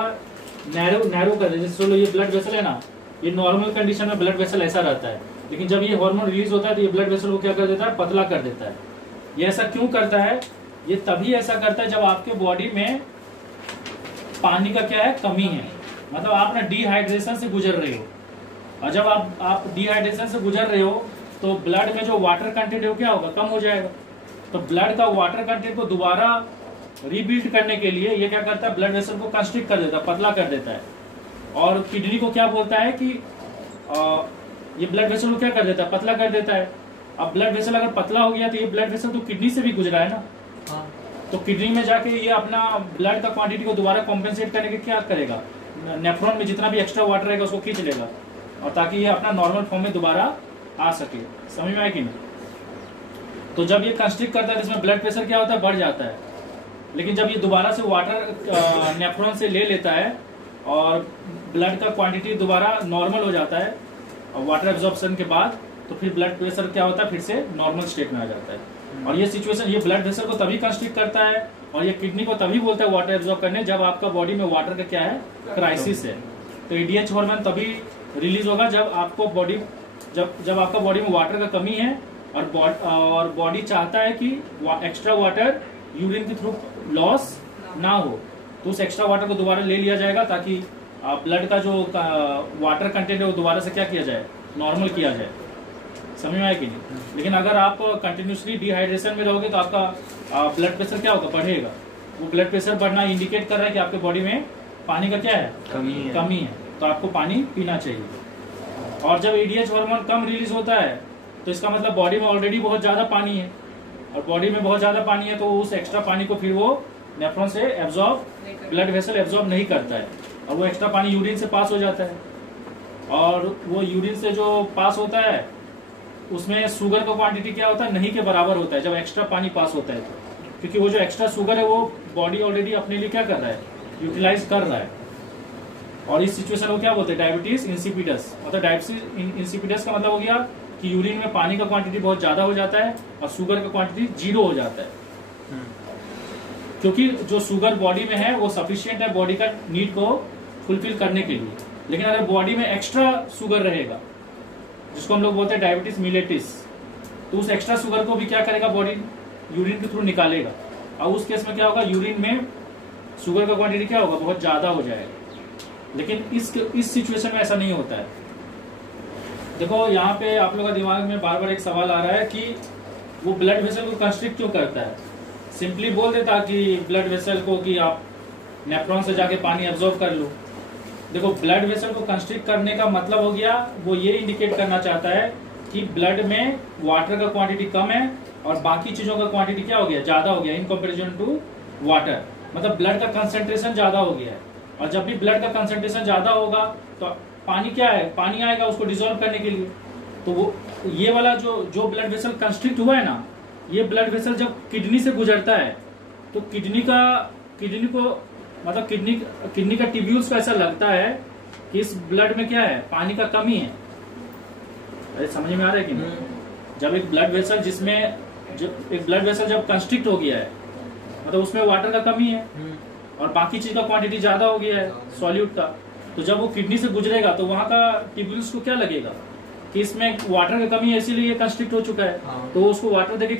नैरो कर देता है। जैसे चलो ये ब्लड वेसल है ना, ये नॉर्मल कंडीशन में ब्लड वेसल ऐसा रहता है, लेकिन जब ये हार्मोन रिलीज होता है तो ये ब्लड वेसल को क्या कर देता है, पतला कर देता है। ये ऐसा क्यों करता है, ये तभी ऐसा करता है जब आपके बॉडी में पानी का क्या है, कमी है। मतलब आप ना डिहाइड्रेशन से गुजर रहे हो, और जब आप डिहाइड्रेशन से गुजर रहे हो तो ब्लड में जो वाटर कंटेंट है क्या होगा, कम हो जाएगा। तो ब्लड का वाटर कंटेंट को दोबारा रीबिल्ड करने के लिए ये क्या करता है, ब्लड वेसल को कंस्ट्रिक्ट कर देता है, पतला कर देता है। और किडनी को क्या बोलता है कि ये ब्लड वेसल को क्या कर देता है, पतला कर देता है। अब ब्लड वेसल अगर पतला हो गया तो ये ब्लड वेसल तो किडनी से भी गुजरा है ना, तो किडनी में जाके ये अपना ब्लड का क्वांटिटी को दोबारा कॉम्पेंसेट करने के क्या करेगा, नेफ्रॉन में जितना भी एक्स्ट्रा वाटर रहेगा उसको खींच लेगा, और ताकि ये अपना नॉर्मल फॉर्म में दोबारा आ सके। समझ में आया कि नहीं। तो जब ये कंस्ट्रिक्ट करता है तो इसमें ब्लड प्रेशर क्या होता है, बढ़ जाता है। लेकिन जब ये दोबारा से वाटर नेफ्रॉन से ले लेता है और ब्लड का क्वांटिटी दोबारा नॉर्मल हो जाता है और वाटर एब्जॉर्प्शन के बाद, तो फिर ब्लड प्रेशर क्या होता है, फिर से नॉर्मल स्टेट में आ जाता है। और ये सिचुएशन, ये ब्लड प्रेशर को तभी कंस्ट्रिक्ट करता है और ये किडनी को तभी बोलता है वाटर एब्जॉर्ब करने, जब आपका बॉडी में वाटर का क्या है, क्राइसिस है। तो एडीएच हार्मोन तभी रिलीज होगा जब आपको जब आपका बॉडी में वाटर का कमी है और बॉडी चाहता है कि एक्स्ट्रा वाटर यूरिन के थ्रू लॉस ना हो, तो उस एक्स्ट्रा वाटर को दोबारा ले लिया जाएगा ताकि ब्लड का जो वाटर कंटेंट है वो दोबारा से क्या किया जाए, नॉर्मल किया जाए। समझ में आया कि नहीं। लेकिन अगर आप कंटिन्यूसली डिहाइड्रेशन में रहोगे तो आपका ब्लड प्रेशर क्या होगा, बढ़ेगा। वो ब्लड प्रेशर बढ़ना इंडिकेट कर रहा है कि आपके बॉडी में पानी का क्या है, कमी है, तो आपको पानी पीना चाहिए। और जब एडीएच हार्मोन कम रिलीज होता है तो इसका मतलब बॉडी में ऑलरेडी बहुत ज्यादा पानी है, और बॉडी में बहुत ज्यादा पानी है तो उस एक्स्ट्रा पानी को फिर वो नेफ्रॉन से एब्जॉर्ब, ब्लड वेसल एब्जॉर्ब नहीं करता है, और वो एक्स्ट्रा पानी यूरिन से पास हो जाता है। और वो यूरिन से जो पास होता है उसमें शुगर का क्वांटिटी क्या होता है, नहीं के बराबर होता है जब एक्स्ट्रा पानी पास होता है तो, क्योंकि वो जो एक्स्ट्रा शुगर है वो बॉडी ऑलरेडी अपने लिए क्या कर रहा है, यूटिलाइज कर रहा है। और इस सिचुएशन को क्या बोलते हैं, डायबिटीज इंसिपिडस। मतलब डायबिटीज इंसिपिडस का मतलब हो गया कि यूरिन में पानी का क्वांटिटी बहुत ज्यादा हो जाता है और शुगर का क्वांटिटी 0 हो जाता है, क्योंकि जो शुगर बॉडी में है वो सफिशिएंट है बॉडी का नीड को फुलफिल करने के लिए। लेकिन अगर बॉडी में एक्स्ट्रा शुगर रहेगा, जिसको हम लोग बोलते हैं डायबिटीज मिलेटिस, तो उस एक्स्ट्रा शुगर को भी क्या करेगा, बॉडी यूरिन के थ्रू निकालेगा, और उस केस में क्या होगा, यूरिन में शुगर का क्वांटिटी क्या होगा, बहुत ज्यादा हो जाएगा। लेकिन इस सिचुएशन में ऐसा नहीं होता है। देखो यहाँ पे आप लोगों का दिमाग में बार बार एक सवाल आ रहा है कि वो ब्लड वेसल को कंस्ट्रिक्ट क्यों करता है। सिंपली बोल देता कि ब्लड वेसल को कि आप नेफ्रॉन से जाके पानी एब्जॉर्ब कर लो। देखो ब्लड वेसल को कंस्ट्रिक्ट करने का मतलब हो गया, वो ये इंडिकेट करना चाहता है कि ब्लड में वाटर का क्वांटिटी कम है और बाकी चीजों का क्वांटिटी क्या हो गया, ज्यादा हो गया इन कंपेरिजन टू वाटर। मतलब ब्लड का कंसेंट्रेशन ज्यादा हो गया है, और जब भी ब्लड का कंसेंट्रेशन ज्यादा होगा तो पानी क्या है, पानी आएगा उसको डिसॉल्व करने के लिए। तो वो ये वाला जो ब्लड वेसल कंस्ट्रिक्ट हुआ है ना, ये ब्लड वेसल जब किडनी से गुजरता है तो किडनी का ट्यूब्यूल्स को ऐसा लगता है कि इस ब्लड में क्या है, पानी का कमी है। अरे समझ में आ रहा है कि नहीं। जब एक ब्लड वेसल जब कंस्ट्रिक्ट हो गया है मतलब उसमें वाटर का कमी है और बाकी चीज का क्वांटिटी ज्यादा हो गया है सॉल्यूट का, तो जब वो किडनी से गुजरेगा तो वहां का ट्यूब्यूल्स को क्या लगेगा कि इसमें वाटर की कमी है, इसीलिए ये कंस्ट्रिक्ट हो चुका है। तो उसको वाटर देके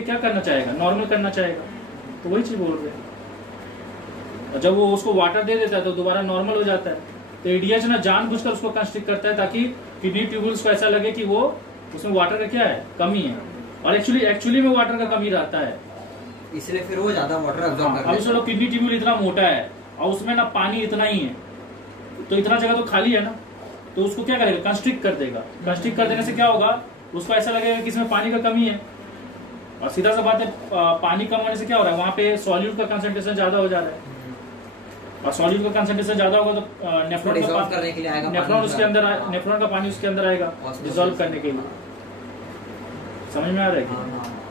क्या करना चाहेगा, नॉर्मल करना चाहेगा। तो वही चीज बोल रहे हैं। और जब वो उसको वाटर दे देता है तो दोबारा नॉर्मल हो जाता है। तो एडीएच ना जानबूझकर उसको कंस्ट्रिक्ट करता है ताकि किडनी ट्यूब्यूल्स को ऐसा लगे कि वो उसमें वाटर का क्या है, कमी है, और एक्चुअली में वाटर का कमी रहता है, इसलिए फिर वो ज्यादा वाटर अब्सॉर्ब करता है। अब चलो किडनी ट्यूब्यूल इतना मोटा है और उसमें ना पानी इतना ही है, तो इतना जगह तो खाली है ना, तो उसको क्या करेगा, कंस्ट्रिक्ट कर देगा। कंस्ट्रिक्ट कर देने से क्या होगा, उसको ऐसा लगेगा कि इसमें पानी का कमी है, और सीधा सा बात है पानी कम होने से क्या हो रहा है, वहां पे सॉल्यूट का कंसंट्रेशन ज्यादा हो जा रहा है, और सॉल्यूट का कंसंट्रेशन ज्यादा होगा तो नेफ्रॉन डिसॉल्व करने के लिए आएगा, नेफ्रॉन उसके अंदर, नेफ्रॉन का पानी उसके अंदर आएगा डिसॉल्व करने के लिए। समझ में आ रहा है कि? हाँ, हाँ।